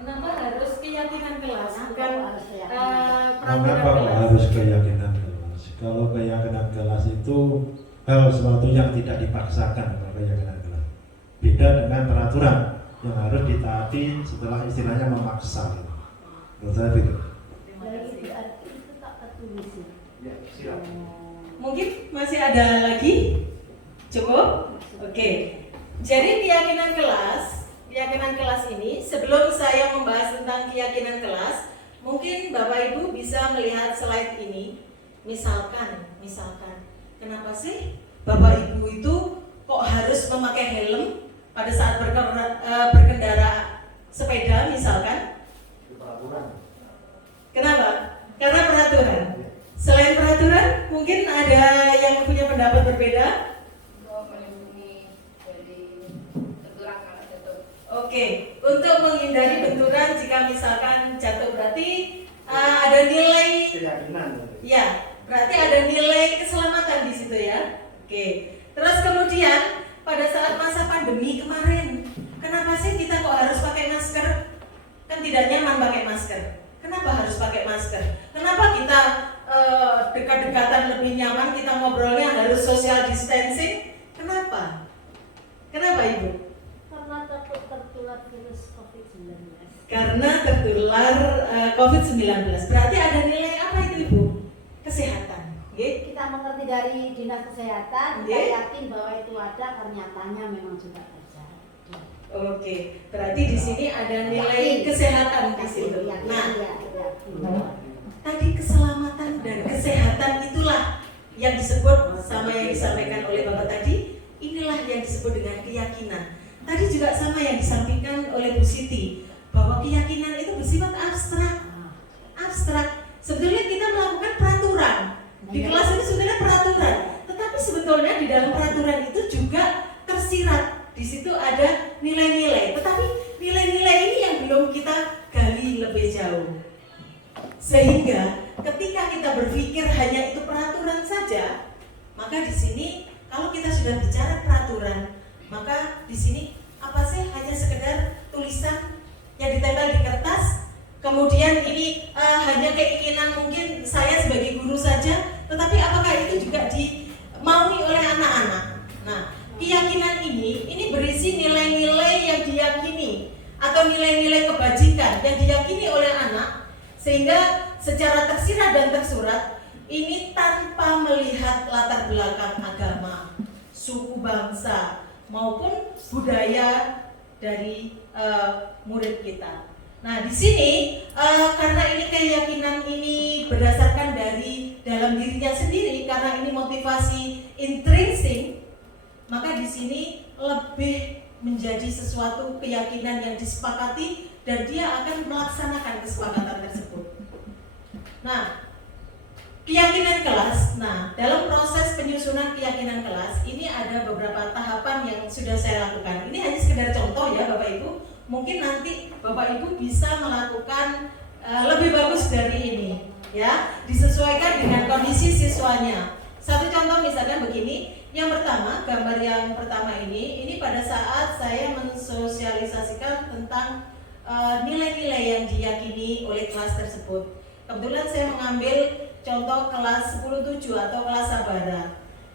Kenapa harus keyakinan kelas? Bukan Harus keyakinan. peraturan Mengapa kelas? harus keyakinan kelas? Kalau keyakinan kelas itu hal sesuatu yang tidak dipaksakan, kalau keyakinan kelas. Beda dengan peraturan yang harus ditaati setelah istilahnya memaksa. Menurut saya begitu. Dari itu tak tertulis. Ya, siap. Mungkin masih ada lagi? Cukup? Oke. Jadi keyakinan kelas ini sebelum saya membahas tentang keyakinan kelas, mungkin Bapak Ibu bisa melihat slide ini. Misalkan, kenapa sih Bapak Ibu itu kok harus memakai helm pada saat berkendara sepeda misalkan? Itu peraturan. Kenapa? Karena peraturan. Selain peraturan, mungkin ada yang punya pendapat berbeda? Untuk melindungi dari benturan kalau jatuh. Oke, untuk menghindari benturan jika misalkan jatuh berarti ada nilai, Keyakinan. ya, berarti ada nilai keselamatan di situ ya. Oke, terus kemudian pada saat masa pandemi kemarin, kenapa sih kita kok harus pakai masker? Kan tidak nyaman pakai masker. Kenapa harus pakai masker? Kenapa kita dekat-dekatan lebih nyaman, kita ngobrolnya harus social distancing? Kenapa? Kenapa Ibu? Karena takut tertular virus COVID-19. Karena tertular COVID-19. Berarti ada nilai apa itu Ibu? Kesehatan. Oke? Kita mengerti dari dinas kesehatan, kita Oke. yakin bahwa itu ada, ternyatanya memang juga terjadi. Oke. Berarti di sini ada nilai kesehatan di situ. Nah, tadi keselamatan dan kesehatan itulah yang disebut sama yang disampaikan oleh Bapak tadi. Inilah yang disebut dengan keyakinan. Tadi juga sama yang disampaikan oleh Bu Siti, bahwa keyakinan itu bersifat abstrak. Sebetulnya kita melakukan peraturan. Di kelas ini sebenarnya peraturan, tetapi sebetulnya di dalam peraturan itu juga tersirat. Di situ ada nilai-nilai, tetapi nilai-nilai ini yang belum kita gali lebih jauh. Sehingga ketika kita berpikir hanya itu peraturan saja, maka di sini kalau kita sudah bicara peraturan, maka di sini apa sih hanya sekedar tulisan yang ditempel di kertas, kemudian ini hanya keinginan mungkin saya sebagai guru saja, tetapi apakah itu juga dimaui oleh anak-anak? Nah, keyakinan ini berisi nilai-nilai yang diyakini atau nilai-nilai kebajikan yang diyakini oleh anak, sehingga secara tersirat dan tersurat ini tanpa melihat latar belakang agama, suku bangsa maupun budaya dari murid kita. Nah, di sini karena ini keyakinan ini berdasarkan dari dalam dirinya sendiri, karena ini motivasi intrinsik, maka di sini lebih menjadi sesuatu keyakinan yang disepakati dan dia akan melaksanakan kesepakatan tersebut. Nah, keyakinan kelas. Nah, dalam proses penyusunan keyakinan kelas ini ada beberapa tahapan yang sudah saya lakukan. Ini hanya sekedar contoh ya Bapak Ibu. Mungkin nanti Bapak Ibu bisa melakukan lebih bagus dari ini, ya, disesuaikan dengan kondisi siswanya. Satu contoh misalkan begini. Yang pertama, gambar yang pertama ini pada saat saya mensosialisasikan tentang nilai-nilai yang diyakini oleh kelas tersebut. Kebetulan saya mengambil contoh kelas 10-7 atau kelas Sabara.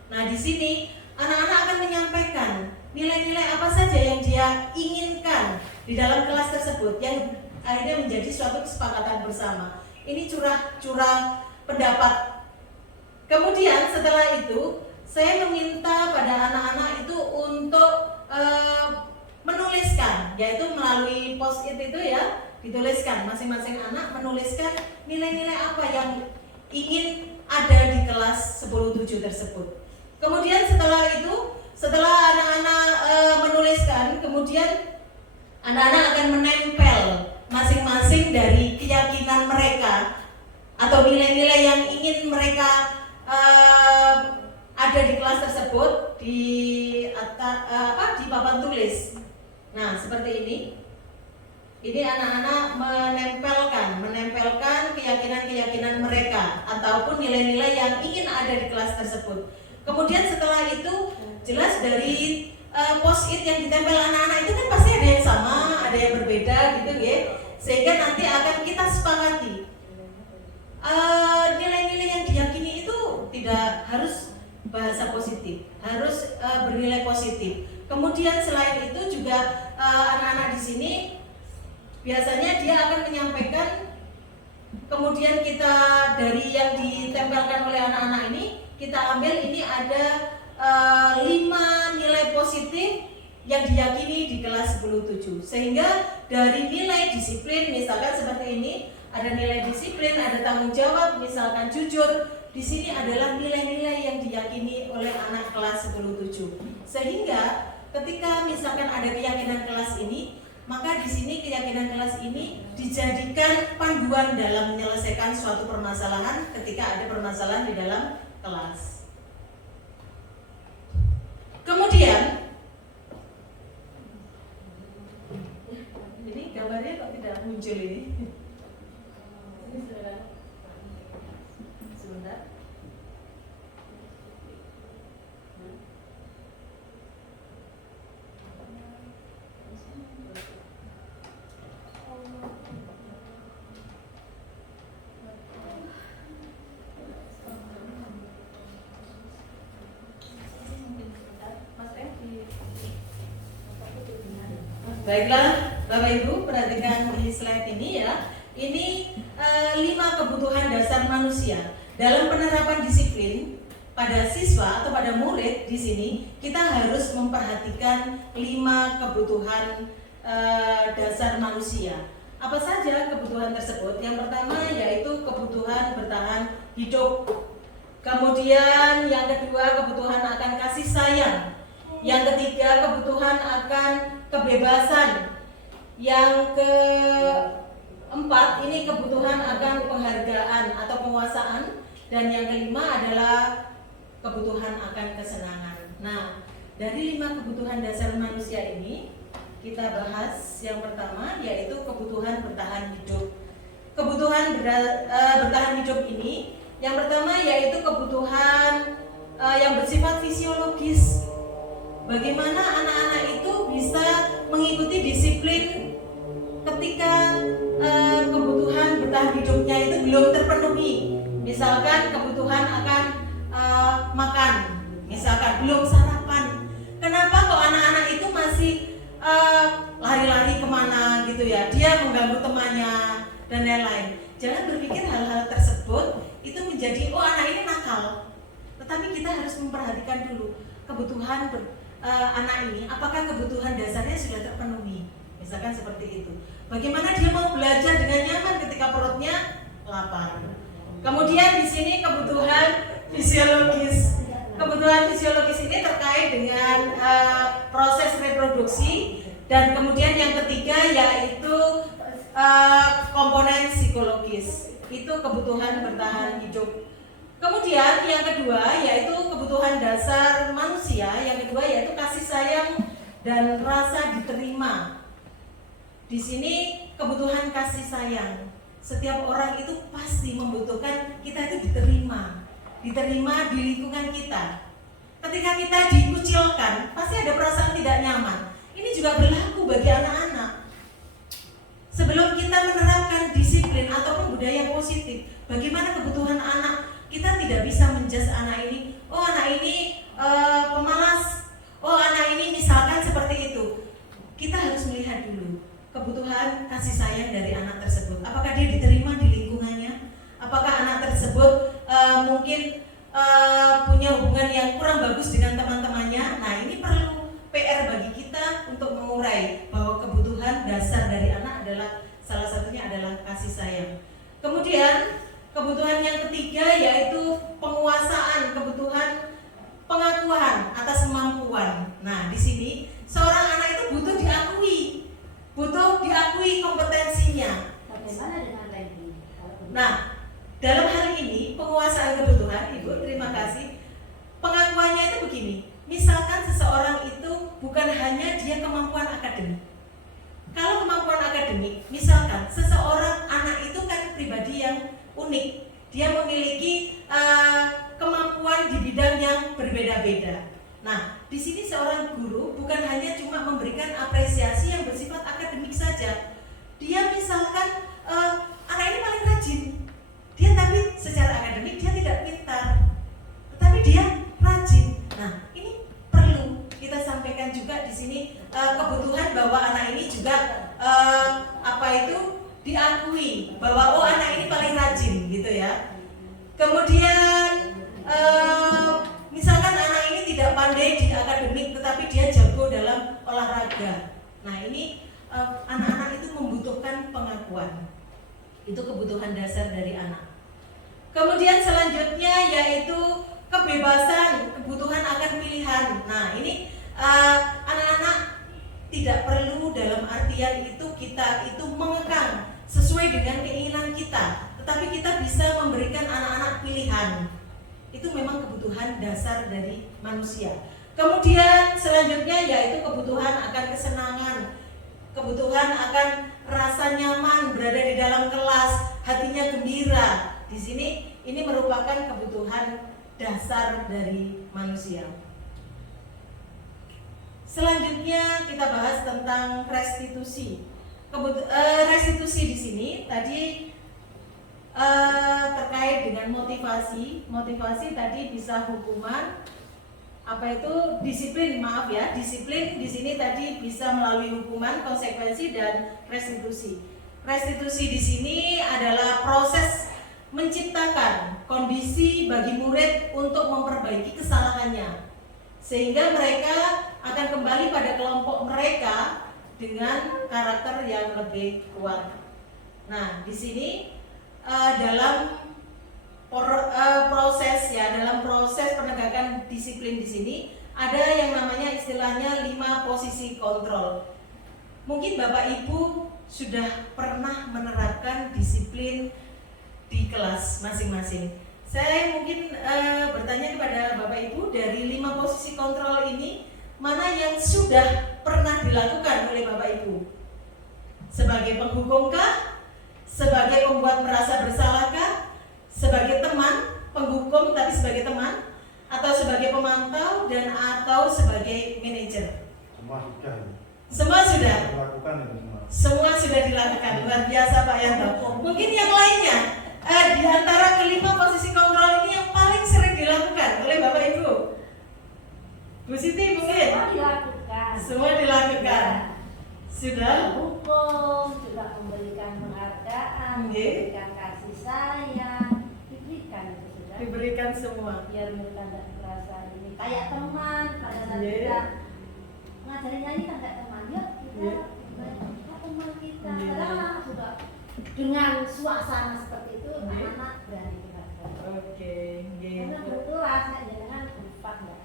Nah, di sini anak-anak akan menyampaikan nilai-nilai apa saja yang dia inginkan di dalam kelas tersebut yang akhirnya menjadi suatu kesepakatan bersama. Ini curah pendapat. Kemudian setelah itu saya meminta pada anak-anak itu untuk menuliskan, yaitu melalui post-it itu ya, dituliskan, masing-masing anak menuliskan nilai-nilai apa yang ingin ada di kelas 10-7 tersebut. Kemudian setelah itu, setelah anak-anak menuliskan, kemudian anak-anak akan menempel masing-masing dari keyakinan mereka atau nilai-nilai yang ingin mereka ada di kelas tersebut di papan tulis. Nah, seperti ini. Ini anak-anak menempelkan keyakinan-keyakinan mereka ataupun nilai-nilai yang ingin ada di kelas tersebut. Kemudian setelah itu jelas dari post-it yang ditempel anak-anak itu kan pasti ada yang sama, ada yang berbeda gitu ya. Sehingga nanti akan kita sepakati nilai-nilai yang diyakini itu tidak harus bahasa positif, harus bernilai positif. Kemudian selain itu juga anak-anak di sini biasanya dia akan menyampaikan, kemudian kita dari yang ditempelkan oleh anak-anak ini kita ambil ini ada 5 nilai positif yang diyakini di kelas 10-7. Sehingga dari nilai disiplin misalkan seperti ini, ada nilai disiplin, ada tanggung jawab, misalkan jujur. Di sini adalah nilai-nilai yang diyakini oleh anak kelas 10-7. Sehingga ketika misalkan ada keyakinan kelas ini, maka di sini keyakinan kelas ini dijadikan panduan dalam menyelesaikan suatu permasalahan ketika ada permasalahan di dalam kelas. Kemudian ini gambarnya kok tidak muncul ini? Sebentar. Baiklah, Bapak Ibu, perhatikan di slide ini ya. Ini 5 kebutuhan dasar manusia. Dalam penerapan disiplin pada siswa atau pada murid di sini, kita harus memperhatikan 5 kebutuhan dasar manusia. Apa saja kebutuhan tersebut? Yang pertama yaitu kebutuhan bertahan hidup. Kemudian yang kedua kebutuhan akan kasih sayang. Yang ketiga kebutuhan akan kebebasan. Yang keempat ini kebutuhan akan penghargaan atau penguasaan. Dan yang kelima adalah kebutuhan akan kesenangan. Nah, dari 5 kebutuhan dasar manusia ini kita bahas yang pertama yaitu kebutuhan bertahan hidup. Kebutuhan bertahan hidup ini yang pertama yaitu kebutuhan yang bersifat fisiologis. Bagaimana anak-anak itu bisa mengikuti disiplin ketika kebutuhan bertahan hidupnya itu belum terpenuhi. Misalkan kebutuhan akan makan, misalkan belum sarapan. Kenapa kok anak-anak itu masih lari-lari kemana gitu ya? Dia mengganggu temannya dan lain-lain. Jangan berpikir hal-hal tersebut itu menjadi anak ini nakal. Tetapi kita harus memperhatikan dulu kebutuhan anak ini, apakah kebutuhan dasarnya sudah terpenuhi? Misalkan seperti itu. Bagaimana dia mau belajar dengan nyaman ketika perutnya lapar? Kemudian di sini kebutuhan fisiologis. Kebutuhan fisiologis ini terkait dengan proses reproduksi, dan kemudian yang ketiga yaitu komponen psikologis. Itu kebutuhan bertahan hidup. Kemudian yang kedua yaitu kebutuhan dasar manusia. Yang kedua yaitu kasih sayang dan rasa diterima. Di sini kebutuhan kasih sayang. Setiap orang itu pasti membutuhkan kita itu diterima di lingkungan kita. Ketika kita dikucilkan, pasti ada perasaan tidak nyaman. Ini juga berlaku bagi anak-anak. Sebelum kita menerapkan disiplin ataupun budaya positif, bagaimana kebutuhan anak? Kita tidak bisa menjudge anak ini, anak ini pemalas, anak ini misalkan seperti itu. Kita harus melihat dulu kebutuhan kasih sayang dari anak tersebut. Apakah dia diterima di lingkungannya? Apakah anak tersebut mungkin punya hubungan yang kurang bagus dengan teman-temannya? Nah, ini perlu PR bagi kita untuk mengurai bahwa kebutuhan dasar dari anak adalah salah satunya adalah kasih sayang. Kemudian kebutuhan yang ketiga yaitu penguasaan, kebutuhan pengakuan atas kemampuan. Nah, di sini seorang anak itu butuh diakui kompetensinya. Bagaimana dengan ranking? Nah, dalam hal ini penguasaan kebutuhan, Ibu, terima kasih. Pengakuannya itu begini, misalkan seseorang itu bukan hanya dia kemampuan akademik. Kalau kemampuan akademik, misalkan seseorang anak itu kan pribadi yang unik, dia memiliki kemampuan di bidang yang berbeda-beda. Nah, di sini seorang guru bukan hanya cuma memberikan apresiasi yang bersifat akademik saja. Dia misalkan anak ini paling rajin, dia tapi secara akademik dia tidak pintar, tetapi dia rajin. Nah, ini perlu kita sampaikan juga di sini kebutuhan bahwa anak ini juga diakui bahwa oh anak ini paling rajin gitu ya. Kemudian misalkan anak ini tidak pandai di akademik tetapi dia jago dalam olahraga. Nah, ini anak-anak itu membutuhkan pengakuan. Itu kebutuhan dasar dari anak. Kemudian selanjutnya yaitu kebebasan, kebutuhan akan pilihan. Nah, ini anak-anak tidak perlu dalam artian itu kita itu mengekang sesuai dengan keinginan kita, tetapi kita bisa memberikan anak-anak pilihan. Itu memang kebutuhan dasar dari manusia. Kemudian selanjutnya yaitu kebutuhan akan kesenangan, kebutuhan akan rasa nyaman berada di dalam kelas, hatinya gembira. Di sini ini merupakan kebutuhan dasar dari manusia. Selanjutnya kita bahas tentang restitusi. Restitusi di sini tadi terkait dengan motivasi. Motivasi tadi bisa hukuman, disiplin, maaf ya, disiplin di sini tadi bisa melalui hukuman, konsekuensi dan restitusi. Restitusi di sini adalah proses menciptakan kondisi bagi murid untuk memperbaiki kesalahannya, sehingga mereka akan kembali pada kelompok mereka dengan karakter yang lebih kuat. Nah, di sini dalam proses penegakan disiplin di sini ada yang namanya istilahnya 5 posisi kontrol. Mungkin Bapak Ibu sudah pernah menerapkan disiplin di kelas masing-masing. Saya mungkin bertanya kepada Bapak Ibu, dari 5 posisi kontrol ini mana yang sudah pernah dilakukan oleh Bapak Ibu? Sebagai penghukumkah? Sebagai pembuat merasa bersalahkah? Sebagai teman, penghukum tapi sebagai teman? Atau sebagai pemantau dan atau sebagai manajer? Semua sudah. Semua sudah? Dilakukan itu semua. Semua sudah dilakukan, luar biasa Pak Yanto. Mungkin yang lainnya, di antara kelima posisi kontrol ini yang paling sering dilakukan oleh Bapak Ibu? Bu Siti mungkin? Semua dilakukan. Semua dilakukan. Sudah? Hukum, juga memberikan penghargaan, memberikan kasih sayang, diberikan itu sudah. Diberikan semua. Biar mereka tidak merasa ini kayak teman, pada saat kita ngajarin nyanyi kan kayak teman, yuk kita teman kita. Karena sudah dengan suasana seperti itu anak-anak berani kita. Oke. Karena kebetulan saya dengan berempat ya.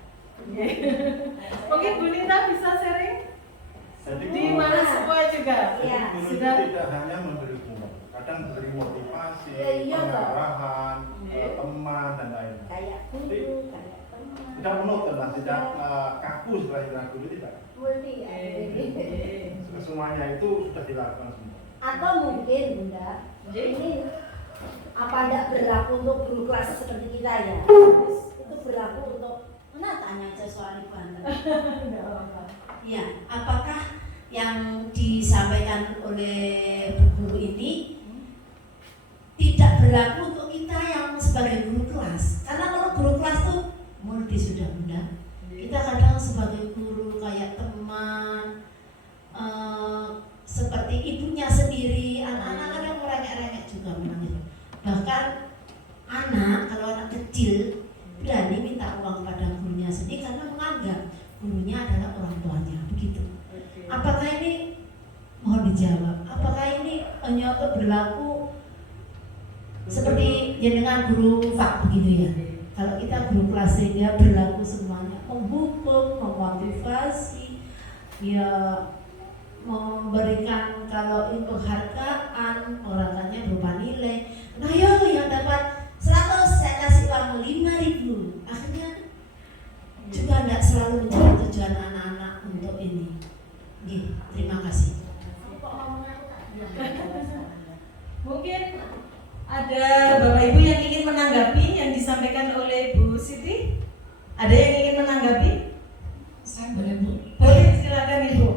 Mungkin Bu Nita bisa sharing? Jadi Di mana semua juga? Iya. guru itu Sudah. tidak hanya memberi hukuman, kadang beri motivasi, Iya, pengarahan, Iya. teman dan lain-lain. Kayak guru, kayak teman. Tidak monoton lah, tidak kaku setelah guru tidak. Multi ya. Semuanya itu sudah dilakukan semua. Atau mungkin Bunda, ini apa tidak berlaku untuk guru kelas seperti kita ya? Itu berlaku untuk tanya aja soal ibu Anda. Ya, apakah yang disampaikan oleh Bu Guru ini tidak berlaku untuk kita yang sebagai guru kelas? Karena kalau guru kelas tuh multi sudah Bunda. Kita kadang sebagai guru kayak teman, seperti ibunya sendiri, anak-anak kadang merengek-rengek juga memang. Bahkan kalau anak kecil berani minta uang kepada gurunya sendiri karena menganggap gurunya adalah orang tuanya, begitu. Apakah ini, mohon dijawab, apakah ini hanya berlaku seperti jenengan guru FAK begitu ya? Kalau kita guru kelas sehingga berlaku semuanya, menghukum, memotivasi, ya memberikan kalau itu penghargaan, penghargaannya berupa nilai. Nah yo yang dapat 100 saya kasih uang 5.000. Akhirnya juga tidak selalu menjadi tujuan anak-anak untuk ini. Nih, terima kasih. Mungkin ada Bapak Ibu yang ingin menanggapi yang disampaikan oleh Bu Siti? Ada yang ingin menanggapi? Saya boleh Bu? Boleh, silakan Ibu.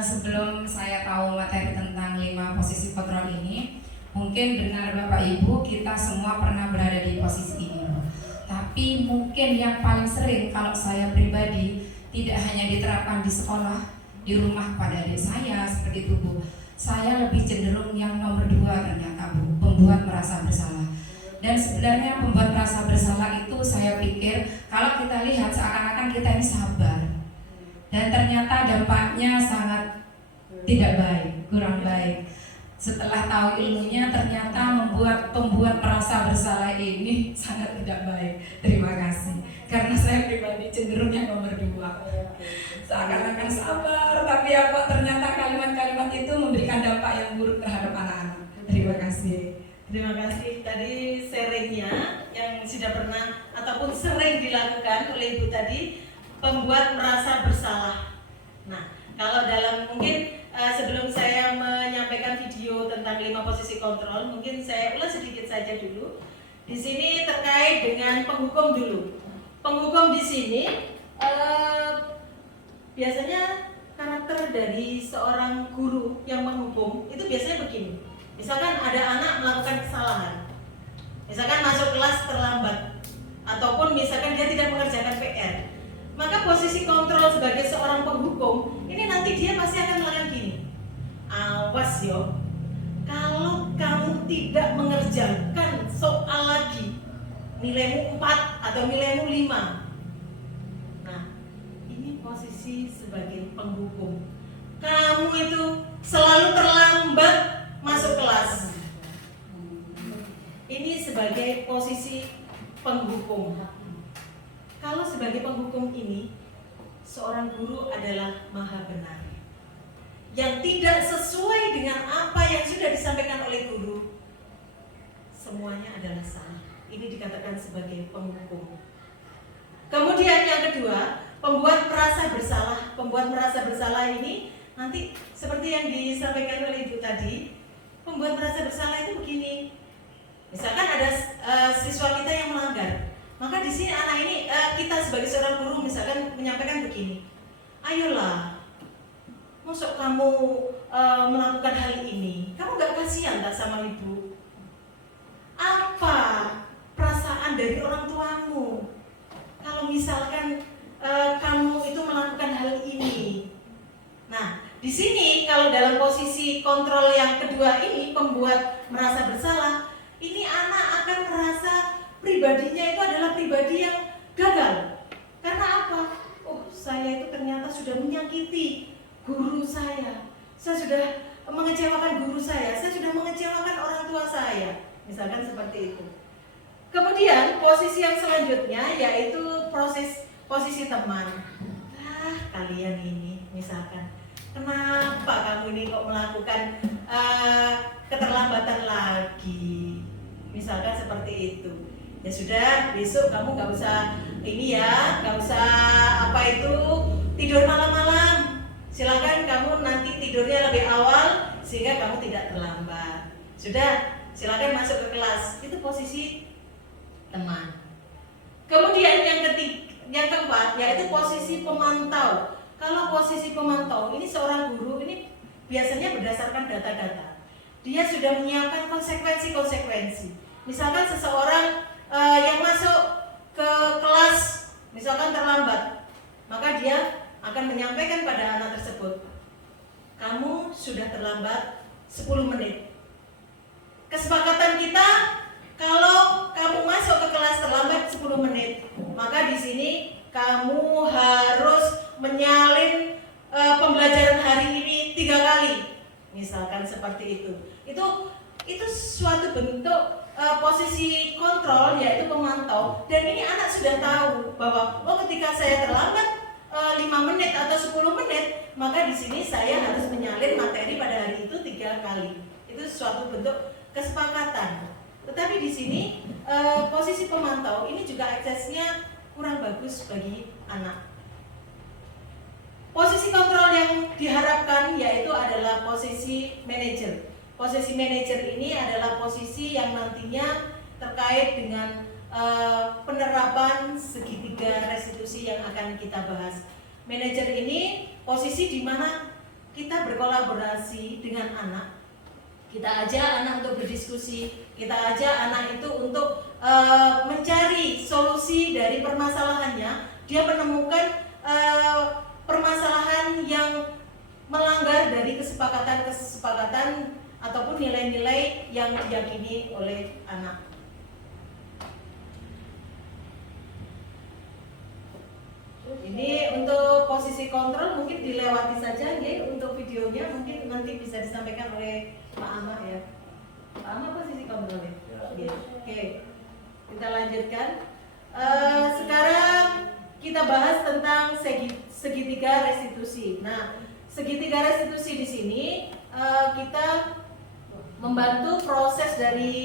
Sebelum saya tahu materi tentang 5 posisi kontrol ini, mungkin benar Bapak Ibu kita semua pernah berada di posisi ini. Tapi mungkin yang paling sering kalau saya pribadi tidak hanya diterapkan di sekolah, di rumah pada adik saya seperti itu Bu. Saya lebih cenderung yang nomor 2 ternyata Bu, membuat merasa bersalah. Dan sebenarnya membuat merasa bersalah itu saya pikir kalau kita lihat seakan-akan kita ini sabar. Dan ternyata dampaknya sangat tidak baik, kurang baik. Setelah tahu ilmunya ternyata membuat pembuat merasa bersalah ini sangat tidak baik. Terima kasih. Karena saya pribadi cenderung yang nomor 2. Seakan-akan sabar, tapi apa ternyata kalimat-kalimat itu memberikan dampak yang buruk terhadap anak-anak. Terima kasih. Terima kasih. Tadi sharingnya yang sudah pernah ataupun sering dilakukan oleh Ibu tadi, pembuat merasa bersalah. Nah, kalau dalam mungkin sebelum saya menyampaikan video tentang 5 posisi kontrol, mungkin saya ulas sedikit saja dulu. Di sini terkait dengan penghukum dulu. Penghukum di sini biasanya karakter dari seorang guru yang menghukum itu biasanya begini. Misalkan ada anak melakukan kesalahan, misalkan masuk kelas terlambat, ataupun misalkan dia tidak mengerjakan PR, maka posisi kontrol sebagai seorang penghukum ini nanti dia pasti akan melakukan gini. Awas yo, kalau kamu tidak mengerjakan soal lagi, nilaimu 4 atau nilaimu 5. Nah, ini posisi sebagai penghukum. Kamu itu selalu terlambat masuk kelas. Ini sebagai posisi penghukum. Kalau sebagai penghukum ini, seorang guru adalah maha benar. Yang tidak sesuai dengan apa yang sudah disampaikan oleh guru, semuanya adalah salah. Ini dikatakan sebagai penghukum. Kemudian yang kedua, pembuat merasa bersalah. Pembuat merasa bersalah ini nanti seperti yang disampaikan oleh Ibu tadi, pembuat merasa bersalah itu begini. Misalkan ada siswa kita yang melanggar, maka di sini anak ini kita sebagai seorang guru misalkan menyampaikan begini, ayolah, masuk kamu melakukan hal ini, kamu gak kasihan tak sama ibu? Apa perasaan dari orang tuamu kalau misalkan kamu itu melakukan hal ini? Nah, di sini kalau dalam posisi kontrol yang kedua ini, pembuat merasa bersalah, ini anak akan merasa pribadinya itu adalah pribadi yang gagal. Karena apa? Oh, saya itu ternyata sudah menyakiti guru saya sudah mengecewakan guru saya sudah mengecewakan orang tua saya. Misalkan seperti itu. Kemudian posisi yang selanjutnya yaitu posisi teman. Kalian ini misalkan, kenapa kamu ini kok melakukan keterlambatan lagi? Misalkan seperti itu. Ya sudah, besok kamu gak usah ini ya, gak usah tidur malam-malam. Silakan kamu nanti tidurnya lebih awal sehingga kamu tidak terlambat. Sudah, silakan masuk ke kelas. Itu posisi teman. Kemudian yang keempat yaitu posisi pemantau. Kalau posisi pemantau ini seorang guru ini biasanya berdasarkan data-data. Dia sudah menyiapkan konsekuensi. Misalkan seseorang yang masuk ke kelas misalkan terlambat, maka dia akan menyampaikan pada anak tersebut, kamu sudah terlambat 10 menit. Kesepakatan kita, kalau kamu masuk ke kelas terlambat 10 menit, maka di sini kamu harus menyalin pembelajaran hari ini 3 kali. Misalkan seperti itu. Itu suatu bentuk posisi kontrol yaitu pemantau, dan ini anak sudah tahu bahwa ketika saya terlambat 5 menit atau 10 menit, maka di sini saya harus menyalin materi pada hari itu 3 kali. Itu suatu bentuk kesepakatan. Tetapi di sini posisi pemantau ini juga aksesnya kurang bagus bagi anak. Posisi kontrol yang diharapkan yaitu adalah posisi manajer. Posisi manajer ini adalah posisi yang nantinya terkait dengan penerapan segitiga restitusi yang akan kita bahas. Manajer ini posisi di mana kita berkolaborasi dengan anak. Kita ajak anak untuk berdiskusi, kita ajak anak itu untuk mencari solusi dari permasalahannya. Dia menemukan permasalahan yang melanggar dari kesepakatan ataupun nilai-nilai yang diyakini oleh anak. Ini untuk posisi kontrol mungkin dilewati saja ya, untuk videonya mungkin nanti bisa disampaikan oleh Pak Ahmad ya. Pak Ahmad posisi kontrolnya. Ya. Oke. Kita lanjutkan. Sekarang kita bahas tentang segitiga restitusi. Nah, segitiga restitusi di sini kita membantu proses dari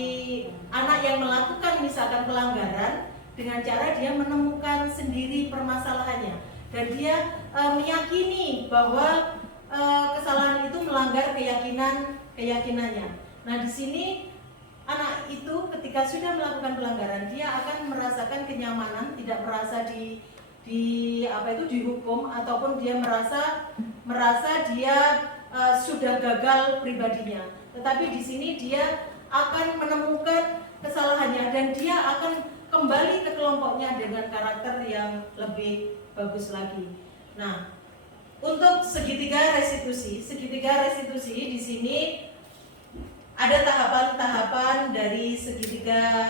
anak yang melakukan misalkan pelanggaran dengan cara dia menemukan sendiri permasalahannya dan dia meyakini bahwa kesalahan itu melanggar keyakinannya. Nah, di sini anak itu ketika sudah melakukan pelanggaran dia akan merasakan kenyamanan, tidak merasa dihukum ataupun dia merasa dia sudah gagal pribadinya. Tetapi di sini dia akan menemukan kesalahannya dan dia akan kembali ke kelompoknya dengan karakter yang lebih bagus lagi. Nah, untuk segitiga restitusi di sini ada tahapan-tahapan dari segitiga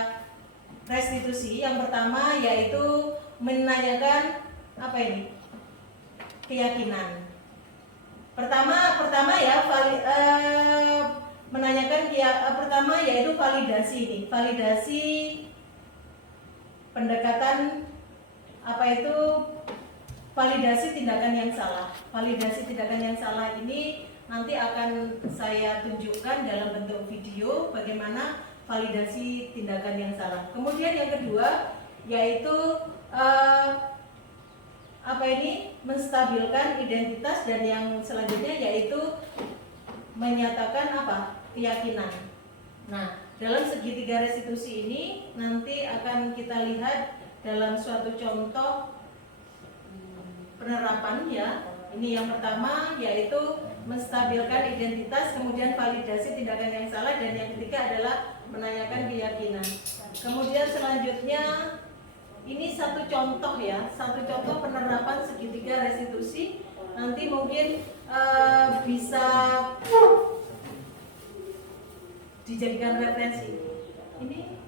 restitusi. Yang pertama yaitu menanyakan apa ini? Keyakinan. Pertama ya pertama yaitu validasi ini. Validasi pendekatan validasi tindakan yang salah. Validasi tindakan yang salah ini nanti akan saya tunjukkan dalam bentuk video bagaimana validasi tindakan yang salah. Kemudian yang kedua yaitu menstabilkan identitas dan yang selanjutnya yaitu menyatakan keyakinan. Nah, dalam segitiga restitusi ini nanti akan kita lihat dalam suatu contoh penerapan ya. Ini yang pertama yaitu menstabilkan identitas, kemudian validasi tindakan yang salah, dan yang ketiga adalah menanyakan keyakinan. Kemudian selanjutnya ini satu contoh penerapan segitiga restitusi. Nanti mungkin bisa dijadikan referensi. Ini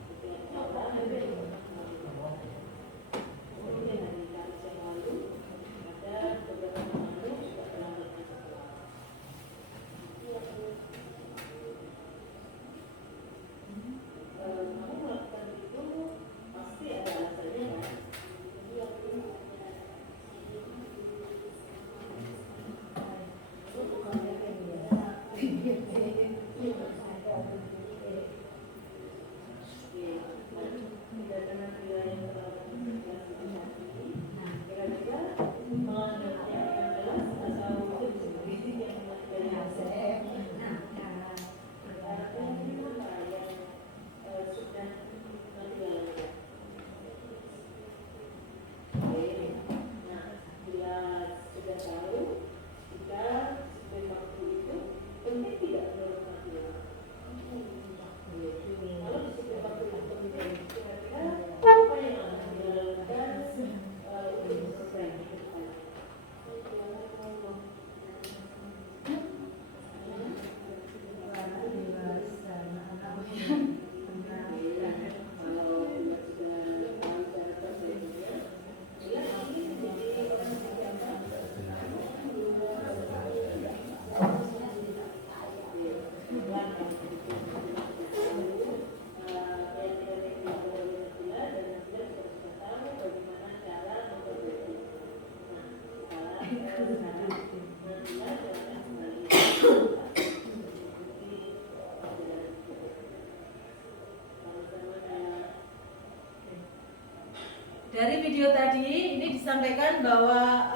dari video tadi ini disampaikan bahwa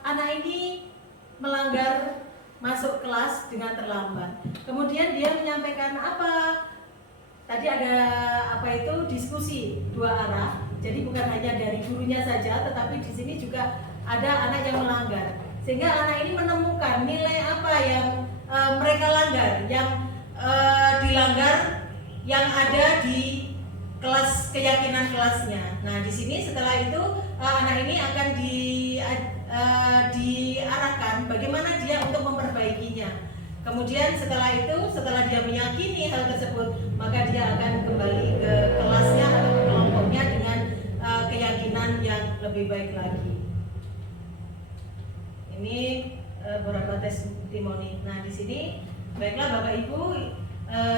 anak ini melanggar masuk kelas dengan terlambat. Kemudian dia menyampaikan apa? Tadi ada diskusi dua arah. Jadi bukan hanya dari gurunya saja, tetapi di sini juga ada anak yang melanggar. Sehingga anak ini menemukan nilai apa yang mereka langgar, yang dilanggar, yang ada di kelas keyakinan kelasnya. Nah, di sini setelah itu anak ini akan diarahkan bagaimana dia untuk memperbaikinya. Kemudian setelah itu, setelah dia meyakini hal tersebut, maka dia akan kembali ke kelasnya atau ke kelompoknya dengan keyakinan yang lebih baik lagi. Ini beberapa testimoni. Nah, di sini baiklah Bapak Ibu,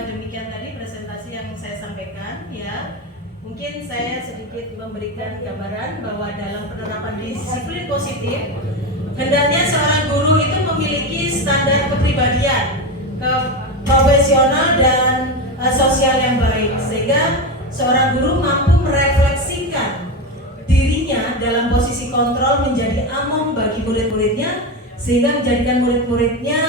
demikian tadi presentasi yang saya sampaikan ya. Mungkin saya sedikit memberikan gambaran bahwa dalam penerapan disiplin positif, hendaknya seorang guru itu memiliki standar kepribadian, profesional dan sosial yang baik, sehingga seorang guru mampu merefleksikan dirinya dalam posisi kontrol menjadi among bagi murid-muridnya, sehingga menjadikan murid-muridnya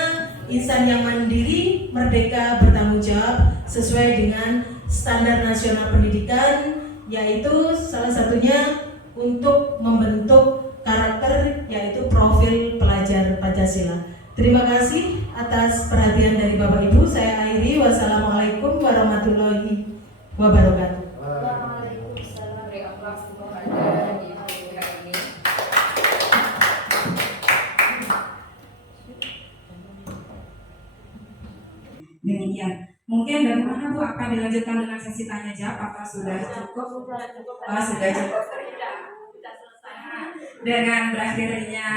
insan yang mandiri, merdeka, bertanggung jawab sesuai dengan standar nasional pendidikan, yaitu salah satunya untuk membentuk karakter, yaitu profil pelajar Pancasila. Terima kasih atas perhatian dari Bapak Ibu. Saya akhiri. Wassalamualaikum warahmatullahi wabarakatuh. Waalaikumsalam. Beri aplaus kepada Ibu ini. Demikian. Mungkin bagaimana Bu akan dilanjutkan dengan sesi tanya jawab atau sudah cukup? Sudah cukup. Dengan berakhirnya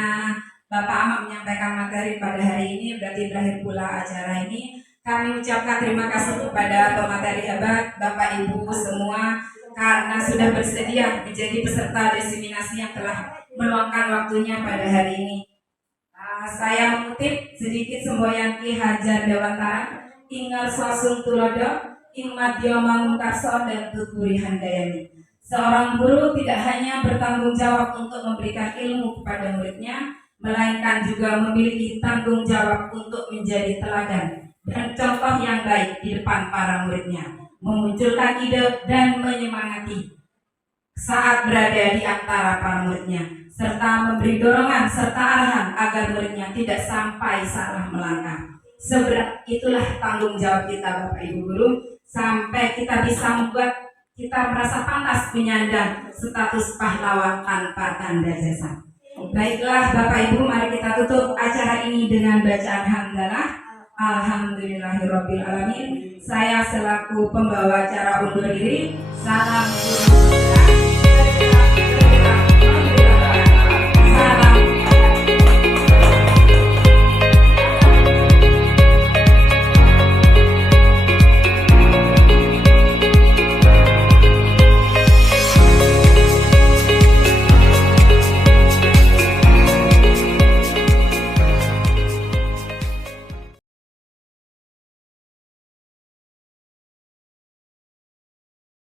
Bapak Ahmad menyampaikan materi pada hari ini, berarti berakhir pula acara ini. Kami ucapkan terima kasih kepada pemateri hebat Bapak Ibu semua karena sudah bersedia menjadi peserta diseminasi yang telah meluangkan waktunya pada hari ini. Saya mengutip sedikit semboyan Ki Hajar Dewantara, Ingal Swasung Tulodo, Ing Madya Mangunkarso dan Tuturi Handayani. Seorang guru tidak hanya bertanggung jawab untuk memberikan ilmu kepada muridnya, melainkan juga memiliki tanggung jawab untuk menjadi teladan dan contoh yang baik di depan para muridnya, memunculkan ide dan menyemangati saat berada di antara para muridnya, serta memberi dorongan serta arahan agar muridnya tidak sampai salah melangkah. Seberat itulah tanggung jawab kita Bapak Ibu Guru, sampai kita bisa membuat kita merasa pantas menyandang status pahlawan tanpa tanda jasa. Baiklah Bapak Ibu, mari kita tutup acara ini dengan bacaan hamdalah. Alhamdulillahirobbilalamin. Saya selaku pembawa acara undur diri. Salam